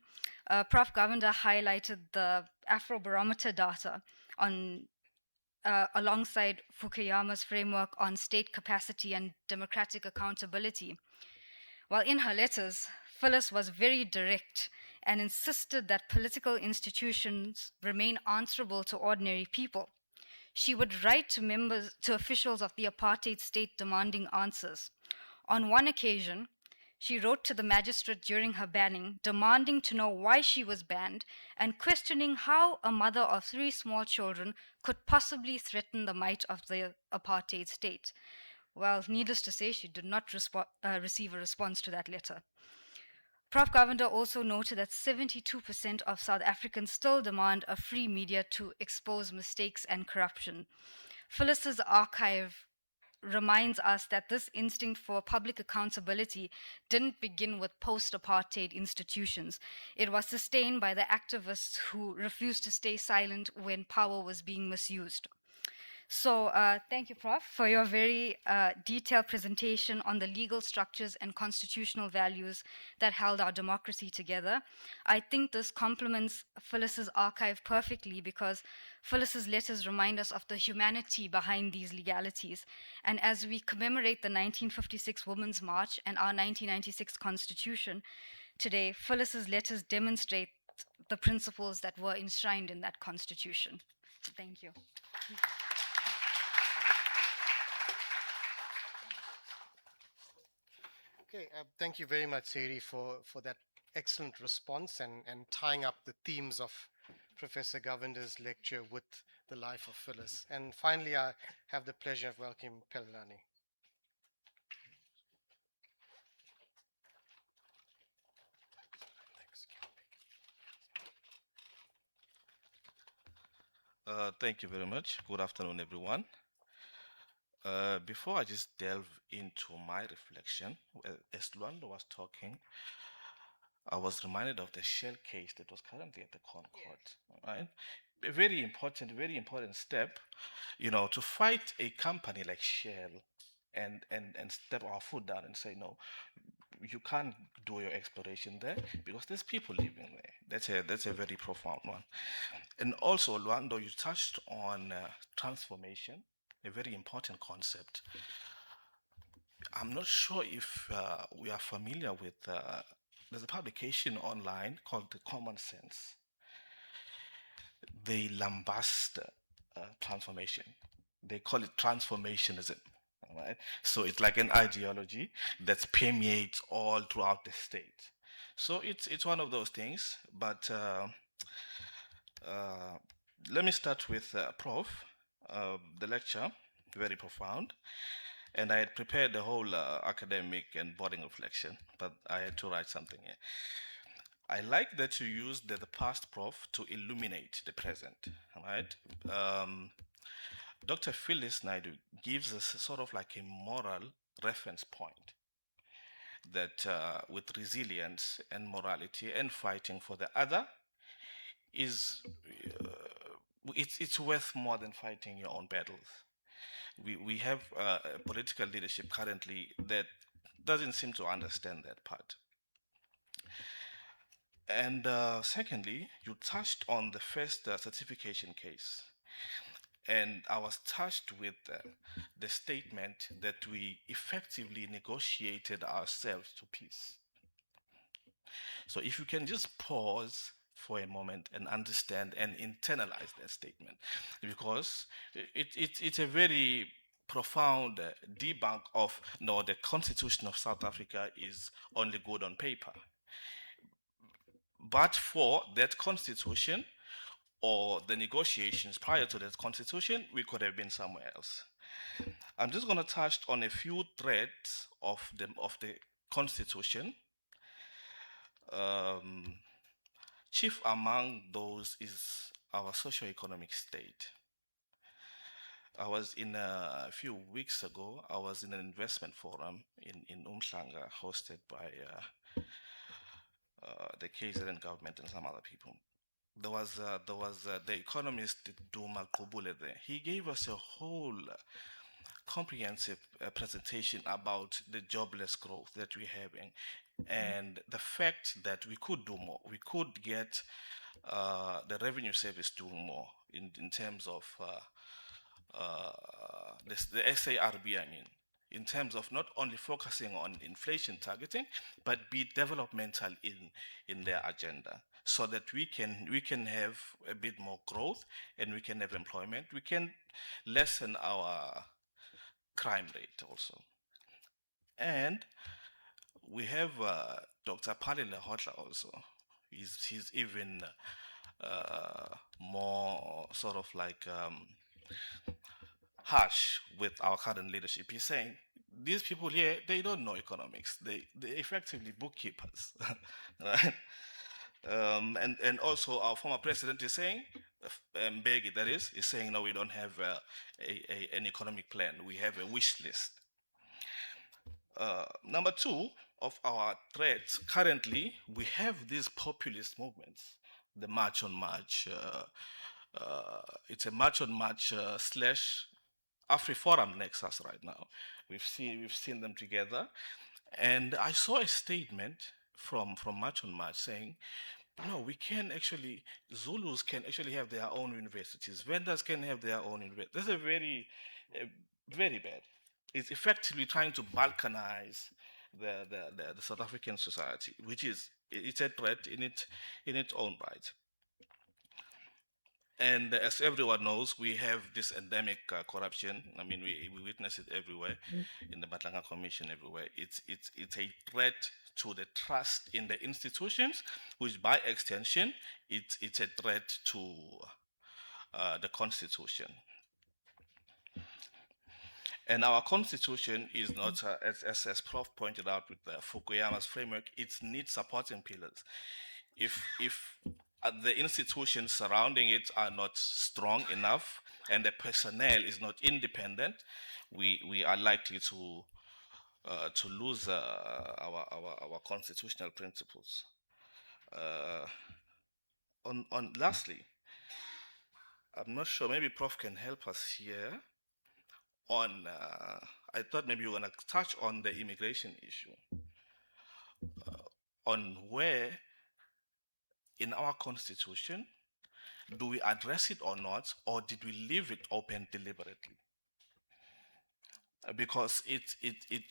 Prof. Govender highlighted the Afrobarometer data on alongside Fukuyama's framework on state capacity and democratic accountability. While in her letters, Phyllis was very direct and insisted that political institutions remain answerable to ordinary people. She would write to officials of the apartheid state demanding answers. On one occasion, she wrote to the magistrate during her banning, demanding to know why she was banned and questioning how a mother of 3 small children could possibly threaten the might of the apartheid state. Well, needless to say, she did not receive a response to that letter. Prof. Govender also noted that 72% of South Africans still demand a free media to expose mistakes and corruption. Phyllis's archive reminds us that this instinct for public accountability didn't begin with post-apartheid institutions. It was sustained by the activists who refused to stay silent when power was being misused. So thank you, Prof, for your very detailed presentation on the legal structures and constitutional values that held our democracy together. I think this complements Phyllis's archive perfectly because Phyllis's letters remind us of the humanity behind these legalities. And as we commemorate the 1956 Women's March and our 1996 Constitution today, Phyllis's letters demonstrate the principles that were enshrined in that Constitution. So thank you. Okay, thank you very much, Seri, for that excellent response and tying up the themes of Professor Govender's lecture with the life of Phyllis. And finally, I have the pleasure of welcoming Pelani. Thank you very much. Good afternoon, everyone. Before I just delve into my reflection, as Luanda was talking, I was reminded of the Shell case that was currently at the Concord. Right? A very important step, to fight a company like Shell and step our foot down and say, no, you can't do your exploration there because there's people living there. That's a very profound one. And also, Luando, you touched on transformation, a very important concept. I'm not sure if we are familiar with. There's a publication online called The Common Sense. They lambast transformation. They call it transformationism. Right? So it's like an ideology that permeates all throughout the state. So it's one of those things. But let me start with Prof. The lecture, very profound. And I had prepared the whole academic and boarding reflection, but I had to write something here. I like that you used the past, Prof, to illuminate the present, right? Dr. Phyllis Naidoo gives us sort of like a moral reference point that with resilience and morality and fighting for the other is it's worth more than fighting your own battles. We have a political leadership currently that doesn't seem to understand that part. And secondly, you touched on the first certification case. And I was touched with the statement that we effectively negotiated ourselves to peace. So if you can just pause for a moment and understand and internalize that statement, because it's a very profound debunk of no, the Constitution of South Africa is only good on paper. But for that constitution or the negotiations prior to that constitution, we could have been somewhere else. I'm just going to touch on a few threads of the constitution. Chief among those is our socio-economic state. I was in a few weeks ago, I was in an investment forum in Umhlanga hosted by the KZN government and some other people. There was the economist Duma Qubule there. He gave us a whole comprehensive presentation about the jobless growth that we're having and the fact that we could do more. We could get the revenue service doing more in terms of the SARB, I mean, in terms of not only focusing on inflation targeting, but be developmental in their agenda, so that we can have a bit more growth and we can have employment. We can lessen our crime rate also. And we have Dr. Palile Hotla also. He's even more sort of like harsh with our current leadership. He's saying these people here, they don't know economics. They're effectively bookkeepers, right? And also our former president is saying, Mbeki that is saying, no, we don't have an economic plan. We have a wish list. Number two of our threats, currently, we have these populist movements, the March on March. It's a March on March slash AfriForum Nexus right now. We've seen them together. And I saw a statement from March on March saying, no, we can actually, Zulus can actually have their own universities. Vendors can have their own universities. That's a very bad. It's effectively trying to balkanize the South African society, which is it's a threat in its own right. And as everyone knows, we have this endemic corruption. I mean, we witness it everywhere, in the Batlanga Commission, everywhere. It's a threat to the trust in the institutions, which by extension, it's a threat to the Constitution. And our Constitution is not, as Prof pointed out with Fukuyama's framework, it needs supporting pillars. If the institutions surrounding it are not strong enough and the personnel is not independent, we are likely to lose our constitutional principles. On lastly, I'm not sure, maybe Prof can help us here on, I thought maybe you were going to touch on the immigration issue, on where in our constitution? Do we address it or not, or did we leave it open deliberately? Because it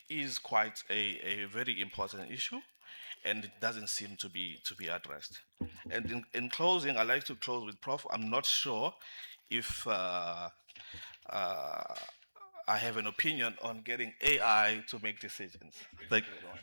is quite a very important issue, and it doesn't seem to be addressed. And in closing, I like to close with Prof. I'm not sure if I have an opinion on getting AI to make decisions. Thank you very much.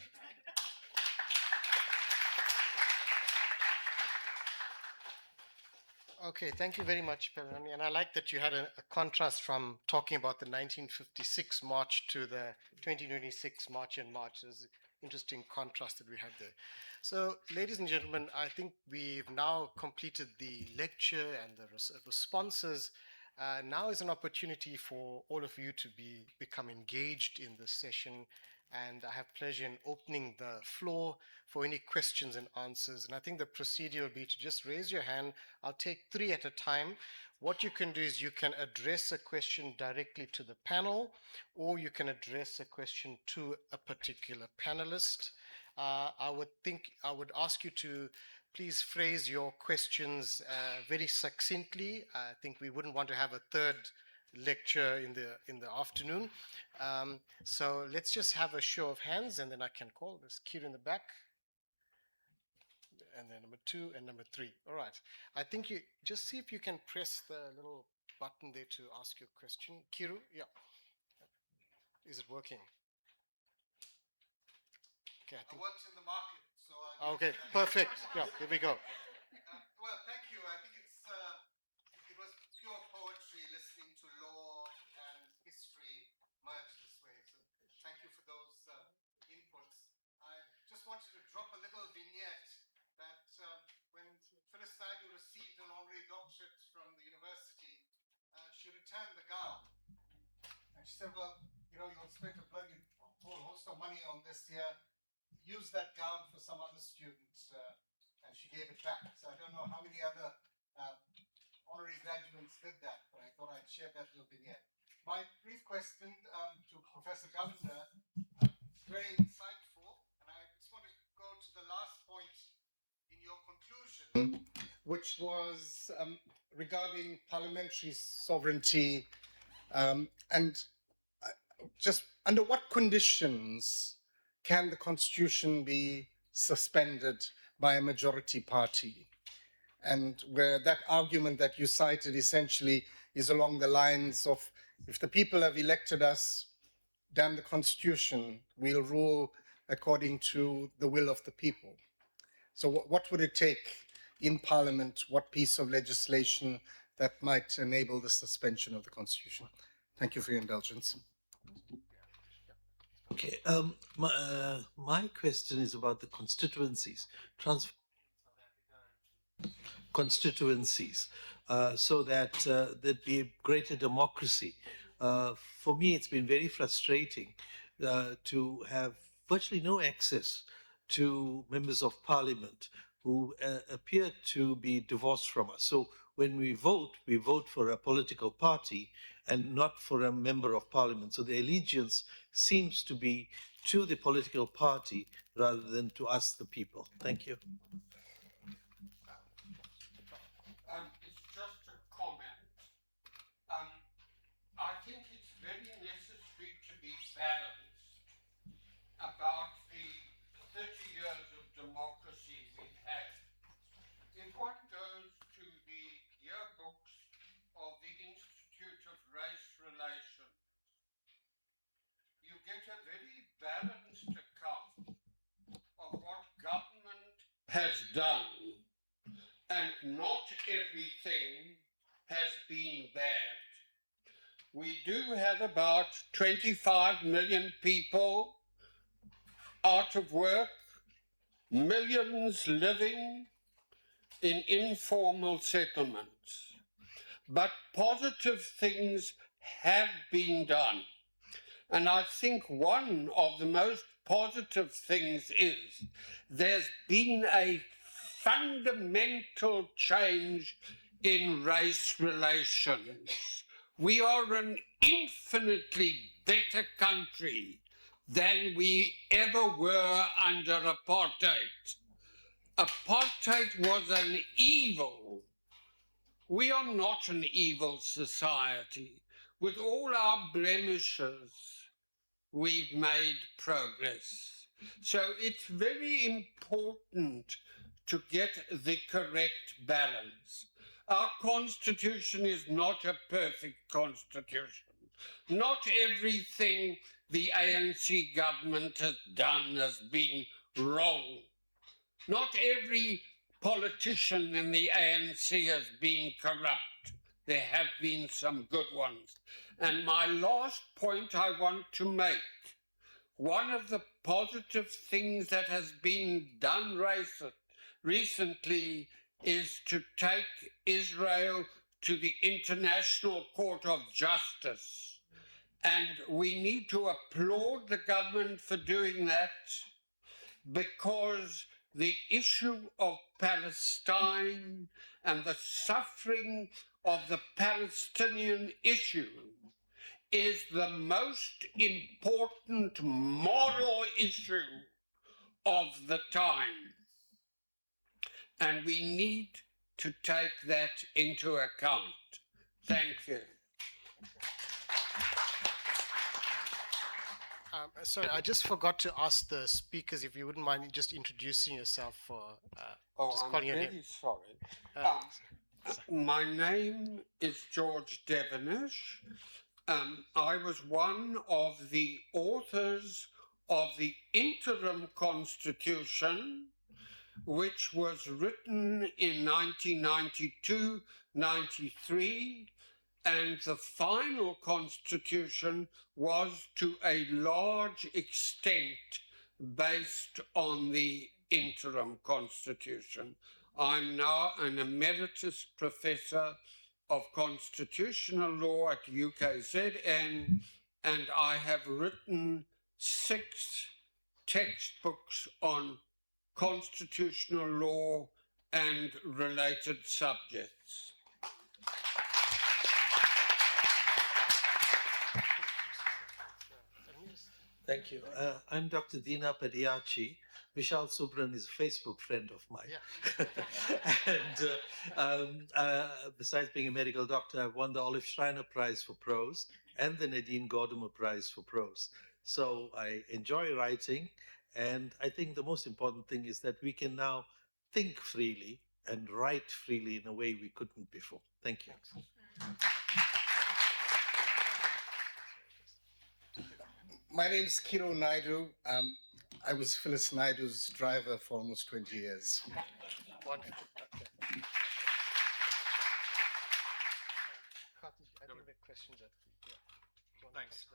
Okay, thank you very much, Pelani. And I like that you had a contrast from talking about the 1956 March to the 2026 March and March. There's an interesting contrast that we have there. So, ladies and gentlemen, I think we've now completed the lecture and the responses. Now is an opportunity for all of you to become engaged in this session. And I have pleasure in opening the floor for any questions and answers. And I think the procedure will be to just raise your hand. I'll take 3 at a time. What you can do is you can address a question directly to the panel, or you can address a question to a particular panelist. I would ask you to please phrase your questions very succinctly. I think we wouldn't want to have a third lecture in the afternoon. So let's just have a show of hands, and then I can call. There's Kiru in the back, and then number 2 and number 3. All right. I think you just see if you can press the little button there to ask your question. Kiru, yeah. Is it working? Okay, I think. I worked in the market, so Okay, perfect. Yeah, here we go. Well, thank you. I think it was pure poetry listening to law and history merged this way. So thank you for those inputs. I just wanted to drop a little vignette that when Phyllis Naidoo received an honorary doctorate from the university, she returned the gown. And she said, well, you spent a bloody whole host of money on this here. Use that gown for some other student. And she gave it back. So I don't know how many other honorary graduates did that, but I thought I'd share that little vignette. My brief question to Professor Govender, very insightful, and I just want to go to the last point in your conclusion, which was regarding parliamentary sovereignty, and just under what conditions can the constitution be suspended by a majority party? And where that argument that you cited essentially is along the lines of, if the people have elected us, damn the constitution, we'll rule according to the will of the people. So what would it take in Parliament, what piece of legislation that might enable the suspension of the constitution? Thank you for your indulgence. Okay, my question is about the constituencies, constituencies, so that there'd be a greater democracy. For me, it's been very frustrating to have virtually no access to members of parliament who appear to be divorced from us. So when we vote for a political party and not for a member of parliament. So the allegiance seems to be to the political party rather than to us, the people. Thank you. It's just a comment. I think it's very necessary to be balanced about the 30 years of democracy we've had. If one goes to the yearbooks of the Institute of Race Relations, you get a very balanced account of what government has done, and not everything has been bad. We do have about 25 million people out of work, millions living in informal settlements. But positive things have been done. And I think one of the most positive things is there's been a fundamental change in race relations. We are an infinitely better country than we ever were under apartheid. Apartheid was an evil. We are not an evil society. With all our blemishes, we've made progress. So it's very important to get the correct balance. Our constitution is not a perfect constitution. Not everything the ANC government has done has been wrong. Not every politician in the ANC has been corrupt. There have been some good ones. And my last point I want to make, one of the positive things that has been done recently is to take Israel to the International Court of Justice. And we need to applaud the government for doing that, because the issue of Palestine and the suffering of the Palestinian issue is the most important moral issue of the time. And we need to take that into account. Thank you. Sorry, I just forgot to ask the speakers if you wouldn't mind just introducing yourself for just calling your name. Very sorry. My name is George Devenish. I was one of the authors of the interim constitution, which was written in 1992-93, and the final constitution was to a large extent based on the interim constitution. I'm now an emeritus professor of constitutional law at UKZN, and I have written 6 textbooks on constitutional law and related subjects. Thank you. I'm Dr. Dina Padiachi. Vishal Subran is a Facebook friend of mine. Yeah. And besides being a medical doctor, I've won the Olive Schreiner Prize for Prose and the Nadine Gordimer Prize for Prose. So I enjoy writing. And I think the most important thing is that we can now think freely and write freely in a way we couldn't before. Thank you. My name is Naidoo. I was Phyllis Naidoo's driver for almost 20 years. Wonderful. Okay. I think the questions are Thanks.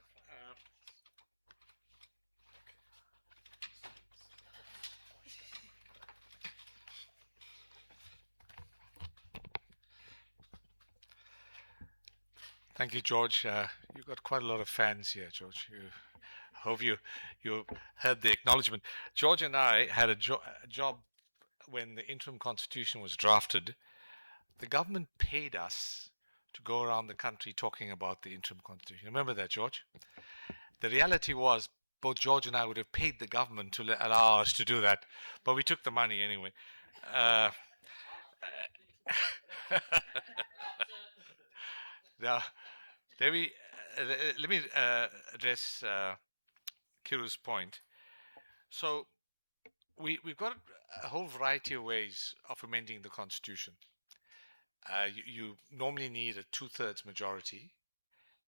Thank you, George. You've got quite a lot of fans here, George. I hope you heard the acknowledgement. George and I had a job when the interim constitution was drafted. The government paid us to go around the country talking about the interim constitution. Remember that, George? The reality was both George and I would have paid the government to allow us to do that, but we took the money anyway. Now, let me address Kiru's point. So we've got a whole variety of ways of amending the Constitution. You normally need a 2/3 majority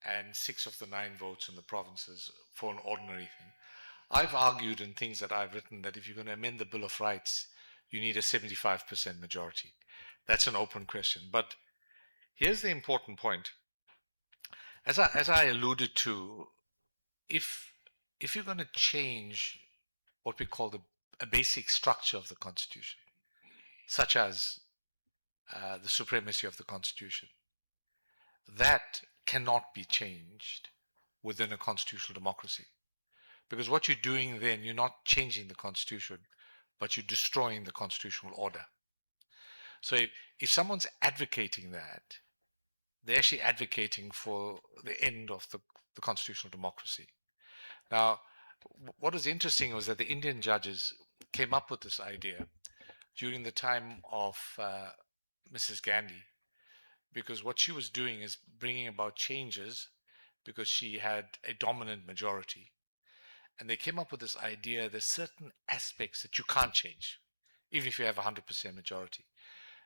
and 6 of the 9 votes in the provinces for an ordinary thing. I've argued in things that I've written that if you're going to amend the Bill of Rights, you need a 75% majority. That's an open question. But here's the important point. As I alluded to, if you're going to change what we call a basic structure of the Constitution, such as the supremacy of the Constitution, that cannot be changed within a constitutional democracy. Because what you're doing then, you're not changing the Constitution, but you're destroying the constitutional order. So if someone's advocating that, they're actually advocating for the end of the constitutional democracy. Now, what was interesting was that the Indian judges came up with this idea during the time of Mrs. Gandhi, because what she was doing is bringing about changes because she had a dominant majority. And they came up with this idea there's certain aspects that you can't change, even if you have a 100% majority.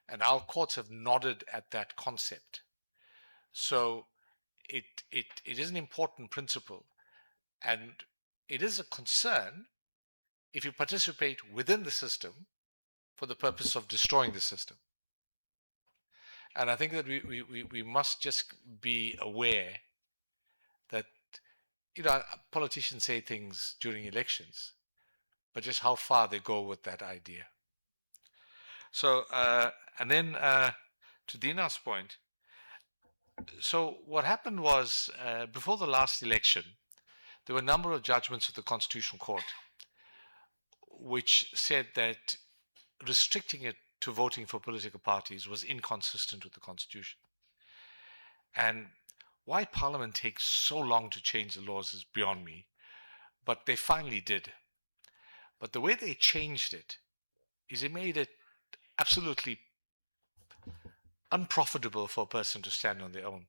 And our courts have nodded at that concept. So it is an important principle. And it is a concern if you participate within the system for the purpose of destroying the system. And I think that we must just be aware that, politicians say things during elections, but just how far they go with that idea. So, and then to Dina's point, so what happened was before the last election, there were a number of judgments of the Constitutional Court which said that restricting it to voting for political parties was inconsistent with the Constitution. And why Parliament takes so long to change the laws is beyond me, but they finally did. But the way they changed it is it made it absolutely unprofitable for a person to stand on their own.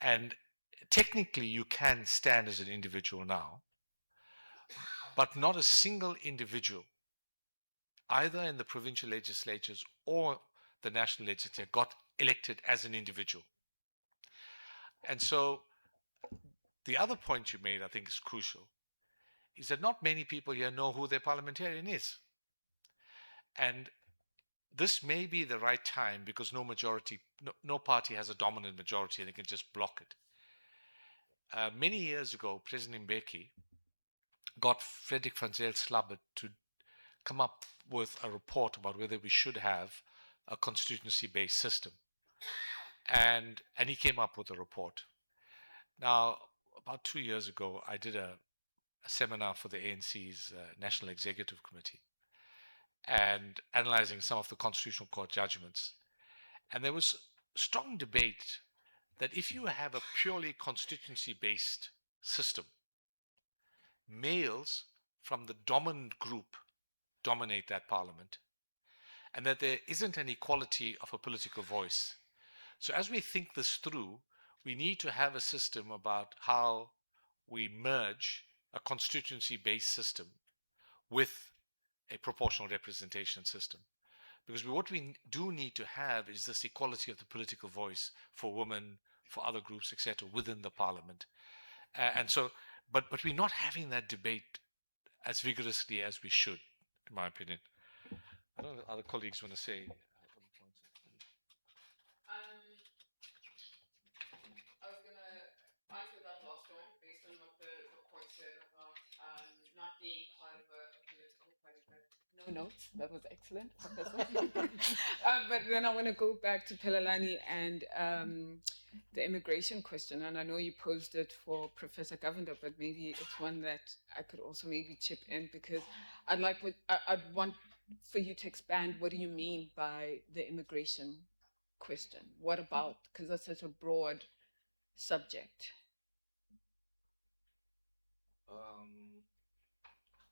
And technically you can stand as an individual now, but not a single individual, either in the provincial legislatures or the national legislature, got elected as an individual. And so the other point you made, I think, is crucial, is that not many people here know who their parliamentarian is. And this may be the right time because no party has a dominant majority and they can just block it. Many years ago, President Mbeki got Frederick van Zyl Slabbert to come up with a report about whether we should have a constituency-based system. And he came up with a report. Now, about 2 years ago, I did a seminar for the ANC's National Executive Committee and analyzing some of the Constitutional Court judgments. And there was strong debate that if you have a purely constituency-based system, males from the dominant group dominate that parliament, and that there isn't an equality of a political voice. So as we think this through, we need to have a system about how we merge a constituency-based system with a proportional representation system. Because what we do need to have is this equality of the political voice for women, for other groups, etc., within the parliament. And so, but we're not having that debate as vigorously as we should, in my opinion. I don't know if other colleagues want to say. I was going to answer that last one based on what the court said about not being part of a political party. But no notes. That was excellent, Professor. But then I want to go back to Pelelani and the immigration question. And I know you posed it for Professor Govender, but maybe it's one that I could also maybe chip in, because I'd want for you to expand. What do you mean by the immigration question? What about? Because that's such a broad subject.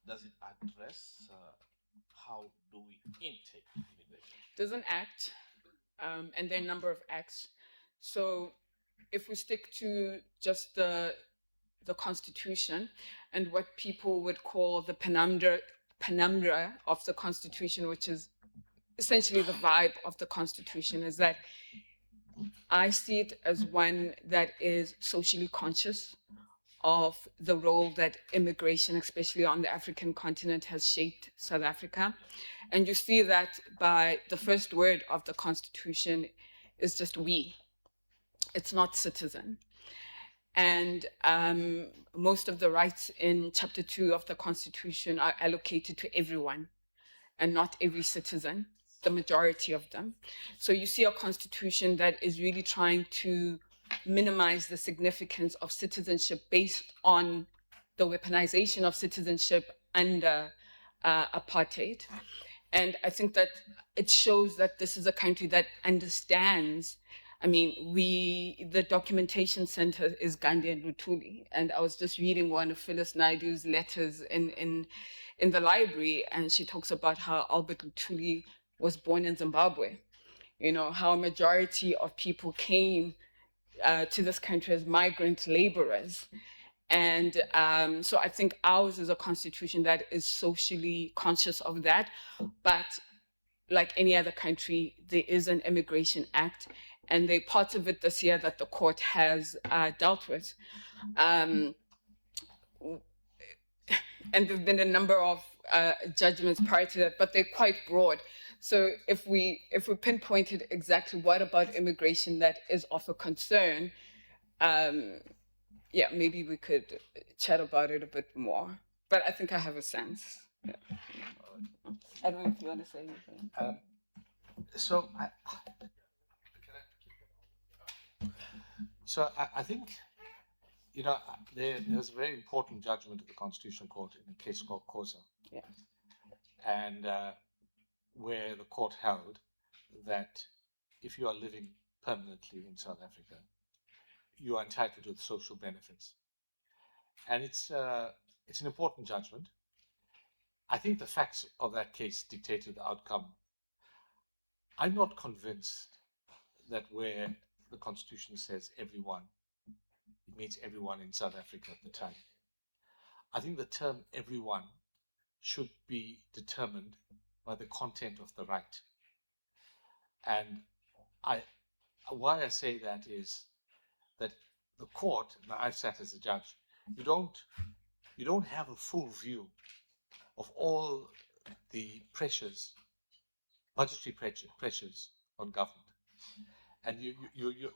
Does it address how do we intake immigration? There's an act, and there are a number of acts. So if we stick to just the Constitution and what people would call the penumbra of the Constitution, which is essentially the vibe of the Constitution, is that I see it as one that is socially conscious of the role that immigration, especially on the African continent, has shaped South Africa. And you see that by the first word of the Constitution is just we. It's not citizen. And most of the rights in Chapter 2 of the Constitution are allocated to everyone and not every citizen, the majority of them. So you see a constitution that is really trying to minimize the significance of citizenship based on the weaponization of citizenship under apartheid. And I think that it shows that this is a country that understands. I mean, the documentation center is Gandhi and Lutuli. And I was just reading one of Phyllis Naidoo's letters in in the library, and she talks about how Albert Luthuli was born in Zimbabwe. You know, how a majority of people came to this country as migrant laborers. And so I think ours is a constitution that is socially conscious of that. But like any other country, there is an Immigration Act, and they're part of it this year that the court has dealt with. And there've been a number of judgments prior to that, but they're quite broad. So if we pinpointed exactly what about immigration that is of a concern, yeah, maybe we could chat about it a bit more. But I think I have a sense. Yeah. I don't know if you want to say anything. I think, you know, there's a very important judgment of the Constitutional Court in a case called KwaZulu. Yeah. And where the court held that if you are living permanently in South Africa, you are entitled to the social benefits. And it's an important judgment. I think the facts of that case dictated the outcome. I'm not convinced that where the Constitution says everyone, it means everyone in South Africa at the time. I think the term everyone should be determined by the content of the right. And why I say that is that the court, now I've sat as a judge, you don't have a full view of all the pressures, budgetary pressures on government. And you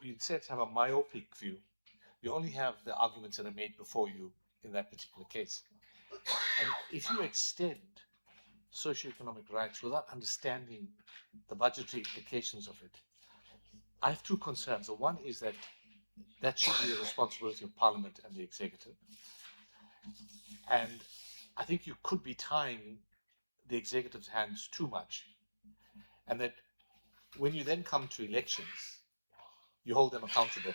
instead have a myopic view. You only have the arguments that are made before you in that particular case. And if you extend socioeconomic rights without understanding the budgetary implications of it, I have two concerns. The one is that should be the responsibility of Parliament and the executive. And I think you could be tying the executive's hands too much. And that when you then come to elections, you hold them accountable.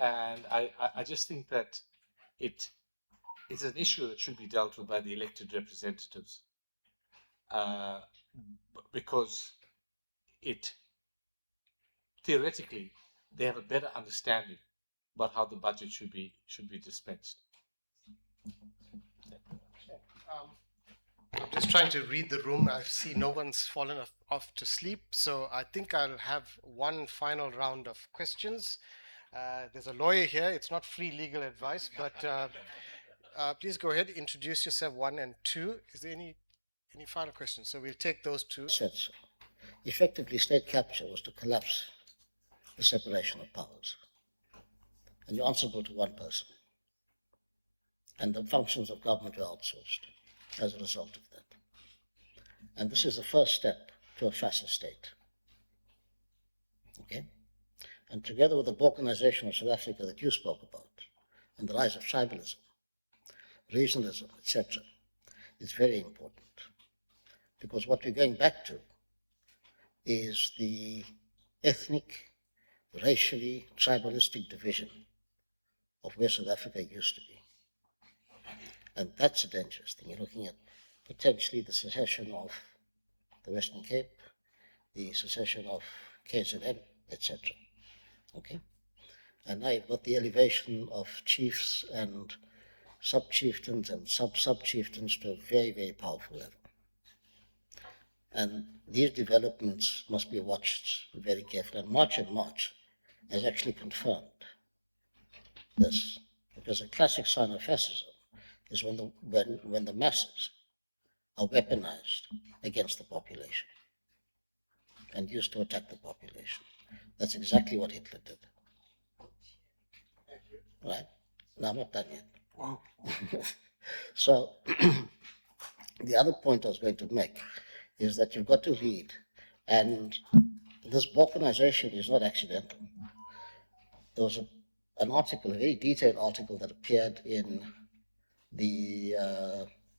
And I just think that it's an issue that should be dealt with by the elected representatives, because theoretically they have a better understanding about how the budget should be dispensed. I'm just trying to read the room. I see no one's fallen off to sleep, so I think I'll have one final round of questions. There's a lawyer here. It's not free legal advice, but please go ahead, introduce yourself, 1 and 2. Is there any final questions? So we'll take those two. Said so. Effectively, state capture was to collapse the separation of powers. And you're answerable to one person. And the functions of government were outsourced as a result of that. And this is the first step to a fascist state. Okay? And together with the balkanization of South Africa that you spoke about, and the rise of tribalism, regionalism, etc., is very important. Because what we're going back to is the ethnic, racially, tribalistic division of where South Africa used to be. And that's a dangerous thing. You're looking at potentially the secession of the Western Cape, the secession of KZN, etc. Okay? And now you've got the elevation of chiefs and sub-chieftains and sub-sub-chieftains to a very, very powerful level. And these developments must be watched very carefully. And March has actually confirmed this, because a classic sign of fascism is when the masses are weaponized against the population and used to attack the population. That's exactly what Hitler did. Right? No, I'm not done yet. Wow. So the other point I was going to make is that you've got to read, and this balkanization is not accidental. There was an article, a very detailed article that appeared in the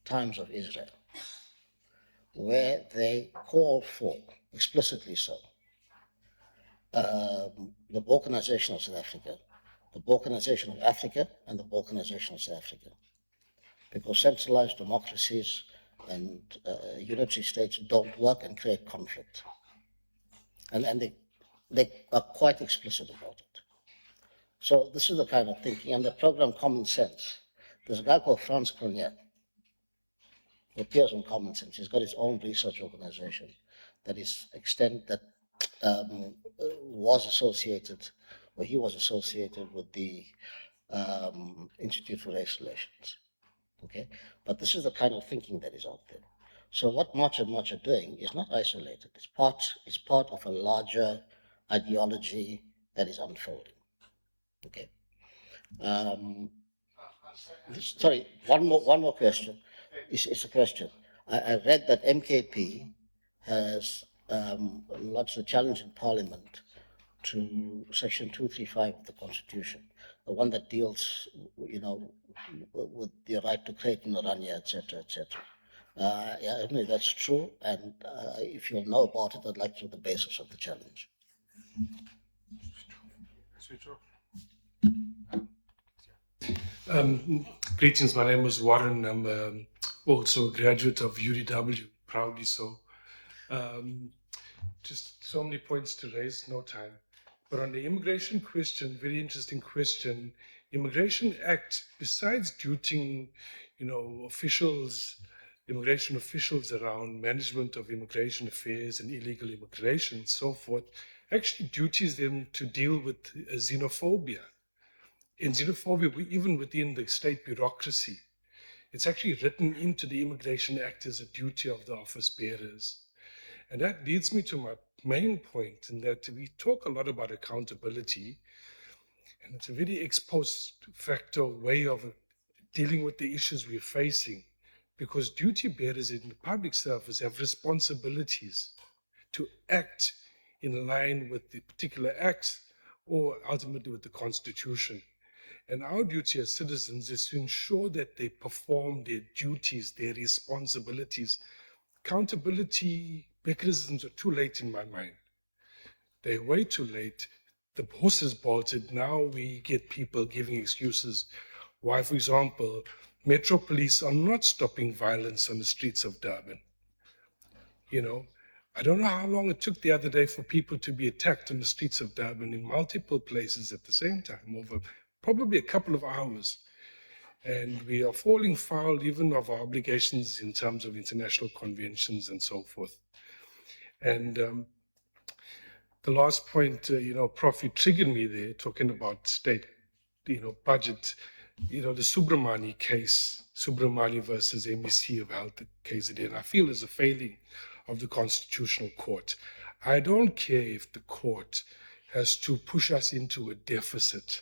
Times of Israel, where they call for, explicitly so, the balkanization of South Africa, the balkanization of Africa, and the balkanization of South Africa. Because centralized democracies and unitary states don't work and create conflict. And they are quite explicit about it. So this is the kind of thinking, and the program Common Sense. There's a guy called Franz Cornier, who appears on Common Sense. He's got his own research organization that was associated, or he was associated with the Institute for Race Relations. Okay, but this is the kind of thinking that is out there. So what March and March are doing is not isolated. It's part of a larger ideology that is unfolding. Okay. Sorry, one more question. It's a question. I read that MKP has lodged a challenge in Parliament to Section 235 of the Constitution, the one that deals, with the right to create in Orania, etc., etc. Yeah, I mean, that's true, and if you'll know about it, I'd like to know the basis of the challenge. Greetings, my name is Warren. I'm also a graduate of UDW, proudly so. Just so many points to raise, no time. But on the immigration question, very interesting question. Immigration Act, besides dutying, immigration officials around management of immigration affairs and illegal immigration and so forth, actually duties them to deal with xenophobia. In xenophobia, even within the state bureaucracy, it's actually written into the Immigration Act as a duty of the office bearers. And that leads me to my main point, in that we talk a lot about accountability, and it's a very ex post facto way of dealing with the issues we're facing, because duty bearers in the public service have responsibilities to act in line with the particular acts or ultimately with the Constitution. And our duty as citizens is to ensure that they perform their duties, their responsibilities. Accountability mechanisms are too late in my mind. They're way too late. The horse is bolted. Now we get people giving excuses why, for example, Metro Police are not stopping violence on the streets of Durban. I don't know how long it took the other day for people to be attacked on the streets of Durban in multiple places at the same time, over probably a couple of hours. And we are falling foul even of our obligations in terms of international conventions and so forth. And the last point, Prof, you triggered me there, talking about state, budget. The Subramani case, Subramani versus MEC of Health at KZN, I feel is a failing of the Constitutional Court. I don't care if the court has to push us into a deficit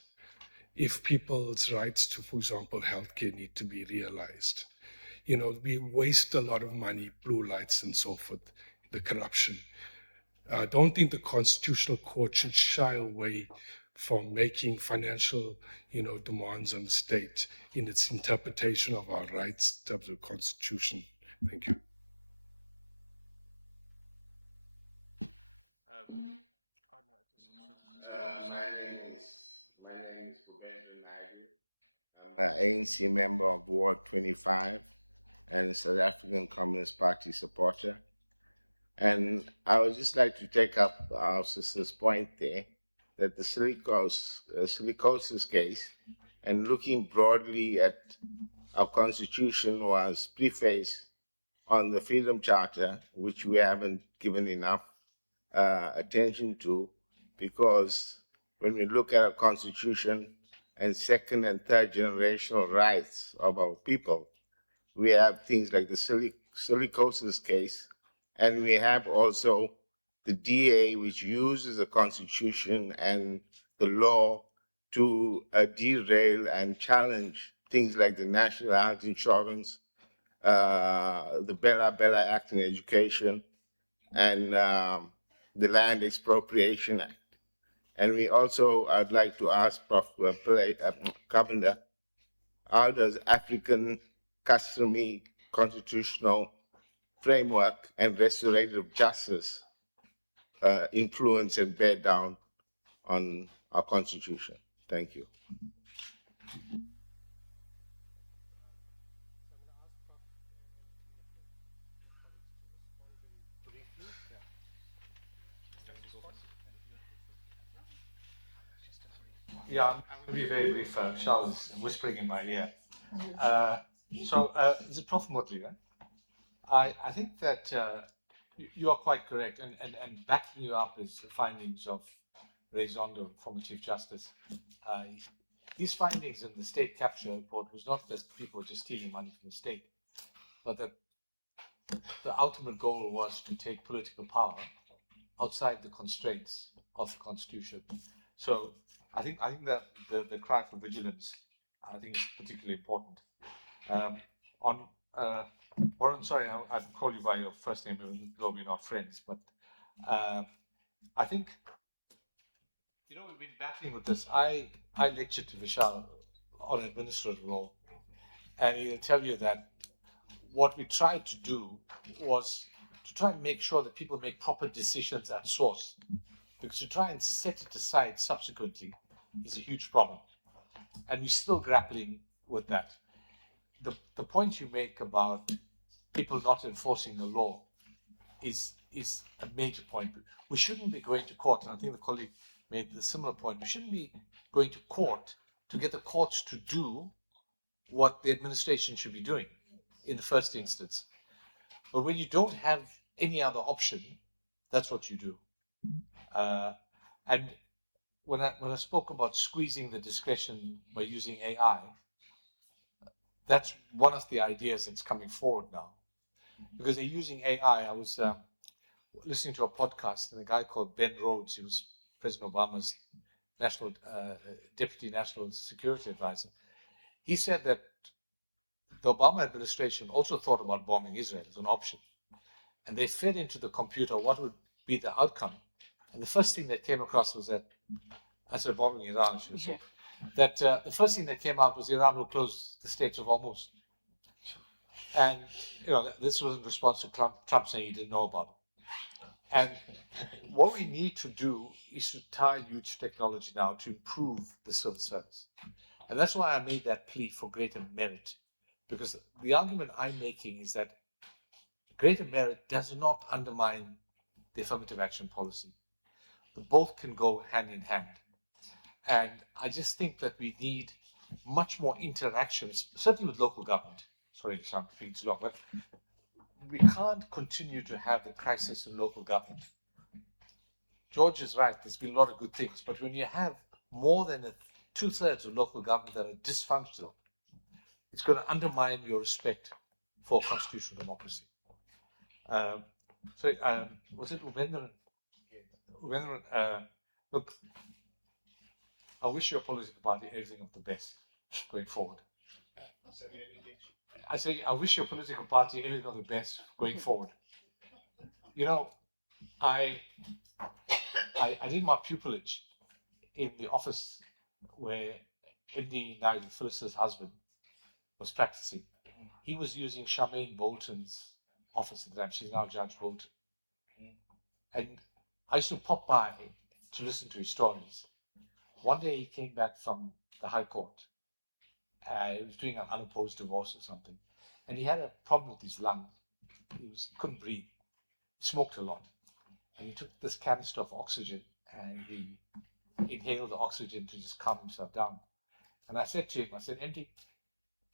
if people's rights to, for example, healthcare need to be realized. We waste a lot of money, blue lights and so forth, the corruption. I don't think the Constitutional Court should shy away from making financial, demands on the state in its interpretation of our rights in terms of the Constitution. Thank you. My name is Professor Naidoo. I'm an ANC member of Ward 25 and a South African Communist Party supporter. And I would just like to take up our sister's point there, that the silicosis case, and looking broadly at our Constitution, was prefaced on the Freedom Charter, which we haven't given enough attention to, because when we look at our Constitution and second and third generational rights of our people, we have things like the silicosis case, and we have also the DA, which uses the Constitution and the law to derail and challenge things like the National Health Insurance, the Bella Act in education, and the Land Expropriation Act. And we also, I'd like to ask Prof. Governor, how does African customary constitutional framework and restorative justice influence and bear down on our Constitution? Thank you. Yeah, I'm going to be very brief. Charles is whispering in my ear. Is it Prof. Motley, right? I think that you are quite correct, and backing you up is the findings of Ray Zondo, former Chief Justice. Uh, his findings in the state capture report was not that people were just stealing money from the state, but that the ultimate goal was to take political power outside the constraints of the Constitution. So I think that the cry for vigilance, I think, is particularly important. On Warren, sorry, I'd call you by your first name, even though we're not friends, but I think, we've been battling with this. I lectured to Vishal on administrative law, and he'll tell you that what we tried to do was to try and make sure that people make proper decisions at source, because to try and set it aside subsequently is a huge problem, and we're still grappling with that. The point you make about people not enforcing the law is a major point. We shouldn't be going to court, and I think the colleague made the similar point. We shouldn't be going to court to get the courts to do what the administration should be doing in the first instance. But when you don't have any other option, that's what you do. And when I spoke about squeezing the discretion by using AI, that's one of the ideas that's coming forward now, because they're using AI. I was listening to a podcast, and a guy called Ben Rhodes, he was President Obama's deputy national security advisor. He said that the Obama administration also thought about bombing Israel as an option, and they fed into the computer what would be the outcome. And the first thing that came across was that, I said bombing Iran, I should say, that the first thing that came out was Iran will close the Straits of Hormuz. And, this was in response to Trump saying he didn't know about it. And what we need to do is to tie huge technology now to improve the civil service. And that's why I made that plea for greater merit, because the argument I'm making is that greater merit does not undermine the affirmative action policy. Both can go hand in hand. And I just think that we need much more interactions, certainly with local government. Sorry, I'm speaking too long, but we can't continue to have the crisis in local government. George is right, there's been a lot of good things, but when you have more than 2/3 of local government that are dysfunctional, it's going to undermine your respect for constitutional democracy. Was it Ubendran? Look, I wish your political party everything of the best going forward. I say, I wish your political party everything of the best going forward. I did my pupillage in the office where MD Naidoo, Phyllis's husband, was practicing. He was using Charmaine Bolton's office at the time. She's now Judge Bolton. And I used to pop by to listen to his stories. One day he came back from the High Court. He was doing an unopposed divorce or something. And he had a problem with his lung. He couldn't breathe. He smoked a lot. And he took this canister of oxygen and he inhaled the oxygen to just calm himself down. And I said to him, MD,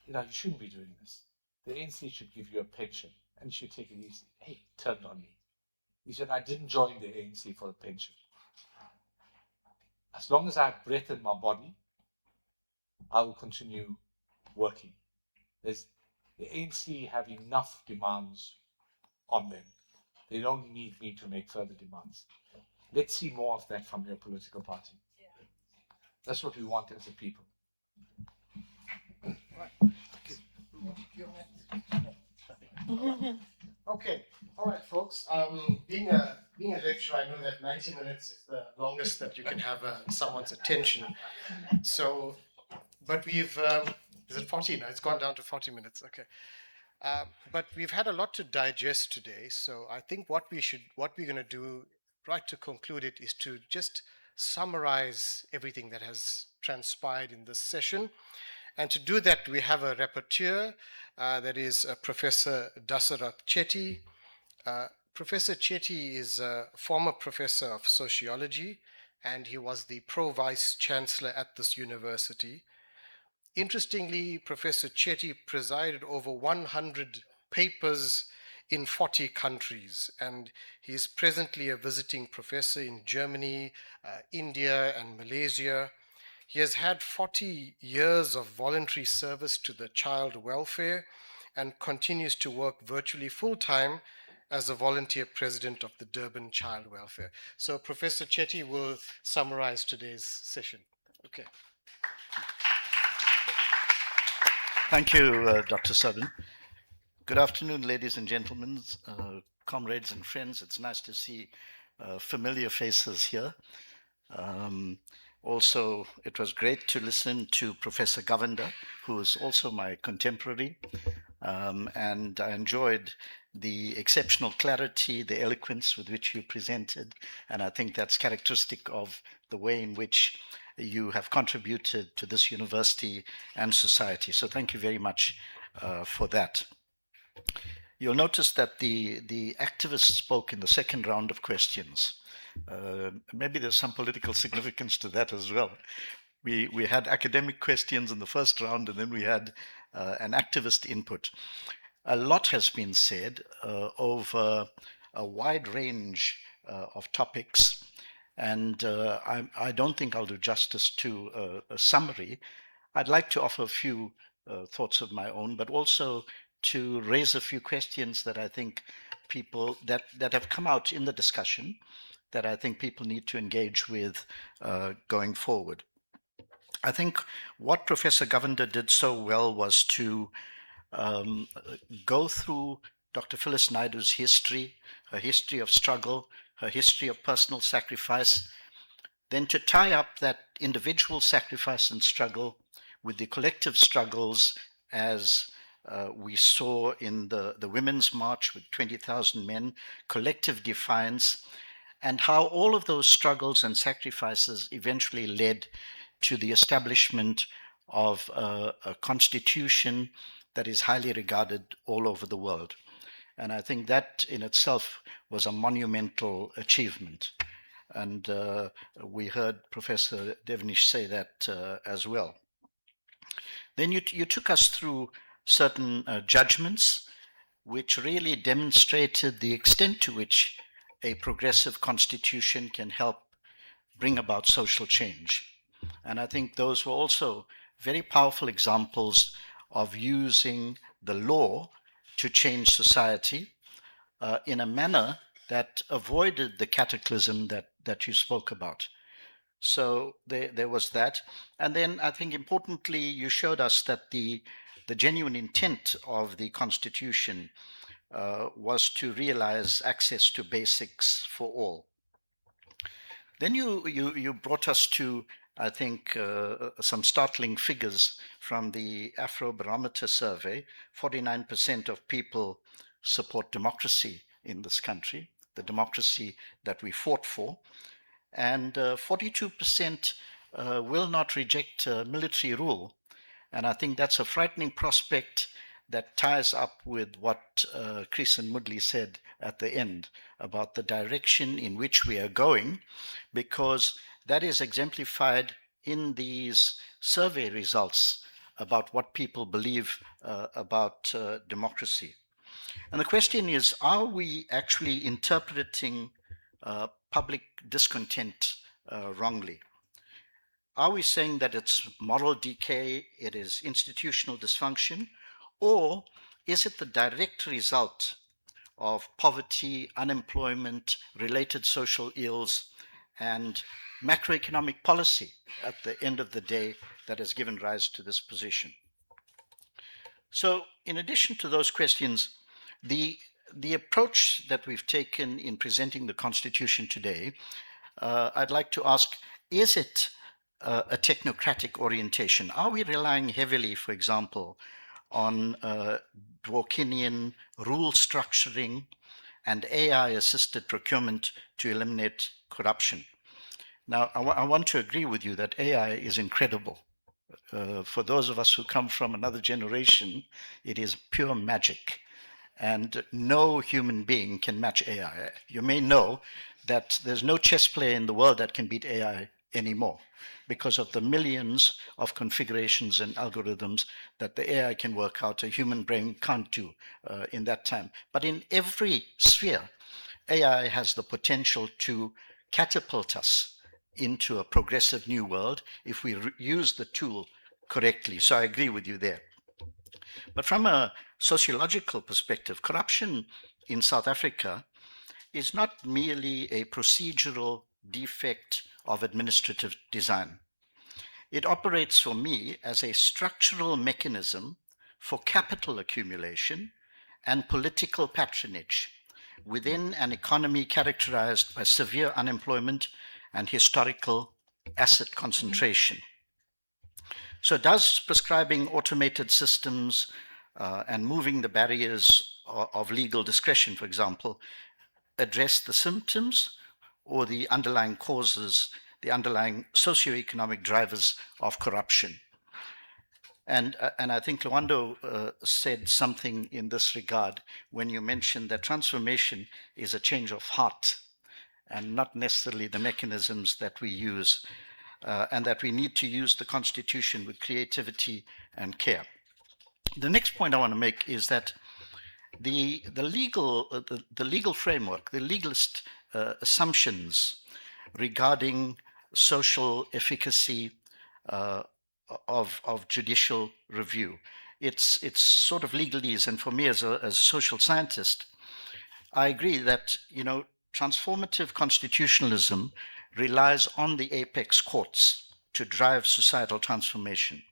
you shouldn't be doing this. The ANC should give you a pension and you should take it easy. Hey, he turned on me. He said, I didn't join the ANC for a pension. As long as I have breath in my body, I will continue working. The ANC have enough demands on them. They don't need me to make further demands. Let's see more of that from your political party. That's what we want as a people. Okay, all right, folks. Being a lecturer, I know that 90 minutes is the longest that you can have someone's attention. So, but we've is it 40 now? It's gone down to 40 minutes. Okay. But we've had a lot to digest today. So I think what we're going to do right to conclude it is to just summarize everything that has transpired in this session. And to do that, we have a rapporteur, that is Professor Dasarath Chetty. Professor Chetty is a former professor of sociology and he was the pro-vice chancellor at this university. Interestingly, Professor Chetty presided over 100 papers in 40 countries, and he is presently a visiting professor in Germany, India, and Malaysia. He has had 40 years of voluntary service to the child welfare and continues to work virtually full-time as a volunteer president of the Durban Child Welfare. So Professor Chetty will summarize today's session. Okay. Thank you, Dr. Sabin. Good afternoon, ladies and gentlemen, comrades and friends. It's nice to see familiar faces here. Also, it was great to listen to Professor Govender, who is also my contemporary, and I enjoyed the exceptional clarity, the eloquence with which you presented, and I think that's characteristic of the way in which you have contributed to this university and society. So thank you very much for that. You'll notice that the activists spoke in the second round of questions. Maybe there's some political significance to that as well. We had academic questions in the first round, and then we had an activist input. A lot has been said over a wide range of topics, and I don't think I'll do justice to a summary. I'd like to offer a few thoughts of my own, but also to raise a few questions that I think people that have come out in the discussion that I think people need to engage with going forward. I think what Professor Govender did so well was to go through Dr. Phyllis Naidoo's history, her history of struggle, her history of personal sacrifice, then to tie up that individual sacrifice and struggle with the collective struggles as we saw in the Women's March with 20,000 men, collective defiance, and how all of those struggles and sacrifices eventually led to the establishment of a constitution that is highly regarded all over the world. And I think that in itself was a monumental achievement. And we heard Professor Devnish say that as well. Then you took us through certain judgments, which really demonstrated the extent to which a progressive constitution can help bring about social change. And I think those were also very powerful examples of using the law to change society in a manner that avoided the cataclysm that you spoke about. So there was that. And then I think importantly, you showed us that the genuine intent of the Constitution was to realize access to basics for all. Then you brought us to, I think, some startling figures from the Afrobarometer survey. 49% of people support democracy in this country, the democracy that we fought for. And 42% will not reject military rule. And I think that's a frightening prospect that ties up with what Chris and Mudley said at the end about the direction in which we are going, because that is exemplified in these survey results about what people believe about democracy. And the question is, are we actually interpreting public discontent wrongly? Are we saying that it's moral decay, it is institutional dysfunction, or is it the direct result of poverty, unemployment, related social ills, and macroeconomic policy at the end of the day that has given rise to this position? So in addition to those questions, the approach that we've taken in presenting the Constitution today, I'd like to ask, is it a technocratic orientation? Are we relying heavily, for example, on Dworkinian rule structuring and AI-assisted procurement to eliminate corruption? Now, I want to agree with you that AI is incredible. For those of us who come from another generation, it is pure magic. and no human being can match AI. You may know that there's no chess player in the world that can beat AI anymore because of the millions of configurations and algorithms that the AI can work out, a human brain can't do in that time. But in every sphere, AI has the potential to catapult us into a progressive new world if we use the tool correctly. So I agree with you there. But from a sociological perspective, corruption in South Africa is not merely a procedural defect of administrative design. It operates for me as a structural mechanism for capital accumulation and political patronage within an economy characterized by severe unemployment and historical asset concentration. So does prescribing automated systems and moving the barriers of legal discretion, for example, address the symptoms or the underlying causes, the underlying socioeconomic drivers of corruption? And I think Lwando said something in this regard when you mentioned that transformation is a change of heart and not necessarily the mechanisms that we use, and that we need to use the Constitution with creativity and care. The next point I want to make is that the legal framework, the legalist assumptions regarding social efficacy of judicial review, it's sort of legalese, and for me as a social scientist, I agree that transformative constitutionalism relies on the apex courts to drive societal transformation.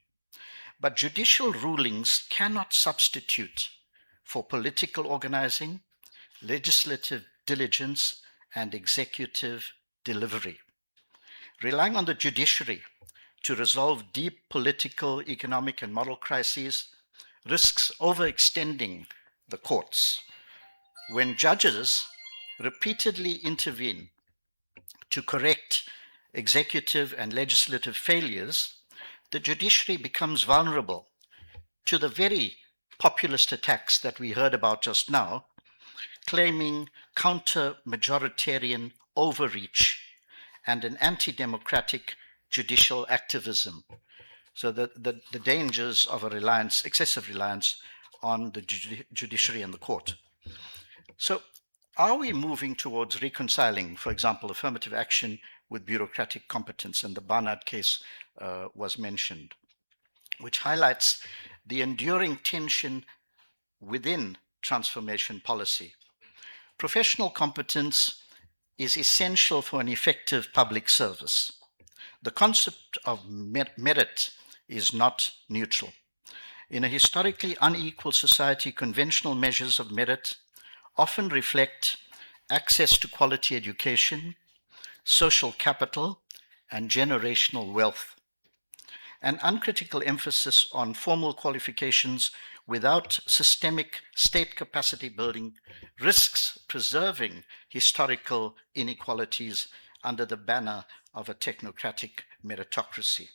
But judicial rulings cannot substitute for political organizing, legislative diligence, and executive delivery. Relying on the judiciary to resolve deep political, economic, and moral crises risks overextending the courts. When judges repeatedly intervene to correct executive and legislative failures, the judiciary becomes vulnerable to the very populist attacks that we heard about just now, claiming counter-majoritarian overreach and an anti-democratic judicial activism. So the dangers of excessive reliance on the judiciary and the court. So are we moving towards reconciling, for example, affirmative action with bureaucratic competence? And the Barnard case was mentioned, which highlights the enduring tension within transformation policy. Professional competence is essential for an effective public service. The concept of merit is not neutral. In a historically unequal society, conventional measures of merit often reflect access to quality education, social capital, and generational wealth. An uncritical emphasis on formal qualifications without systemic state capacity building risks preserving historical inequalities under the banner of a technocratic meritocracy.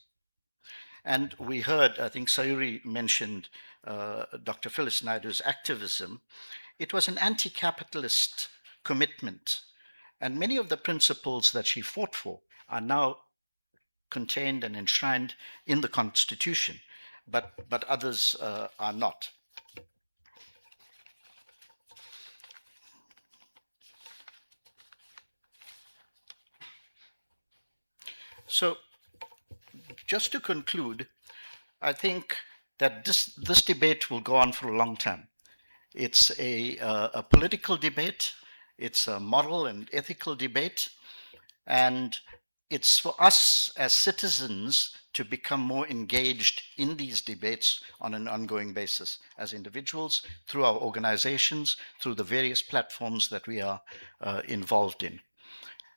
And we heard, I think Sayuri mentioned Dr. Phyllis Naidoo's activism. It was an anti-capitalist commitment. And many of the principles that she fought for are now contained and enshrined in the Constitution, but others are not. So just to conclude, I think that this debate will go on for a long time. It's a political debate, it's a moral and ethical debate, and it's for us as citizens to become more engaged in these debates on an ongoing basis as individuals, through our organizations, through the various platforms that we are involved in.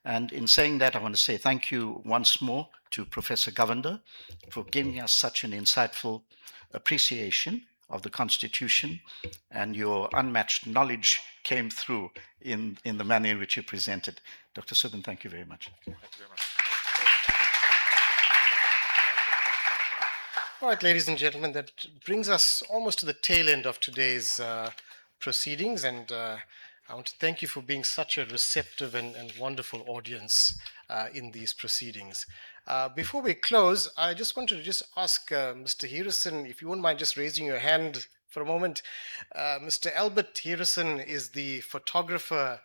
And in saying that, I want to say thank you once more to Professor Govender for giving us such an insightful appreciation of the Constitution, and your unmatched knowledge came through in the manner in which you presented. Dr. Subin, thank you very much. Thank you very much. All right, ladies and gentlemen, that brings us almost to the tail end of today's proceedings, and I want to thank you for being such a receptive and wonderful audience in these proceedings. Before we close, I just wanted to just ask Mr. Harrison, if you wouldn't mind just raising your hand for a moment. Mr. Albert Harrison is the photographer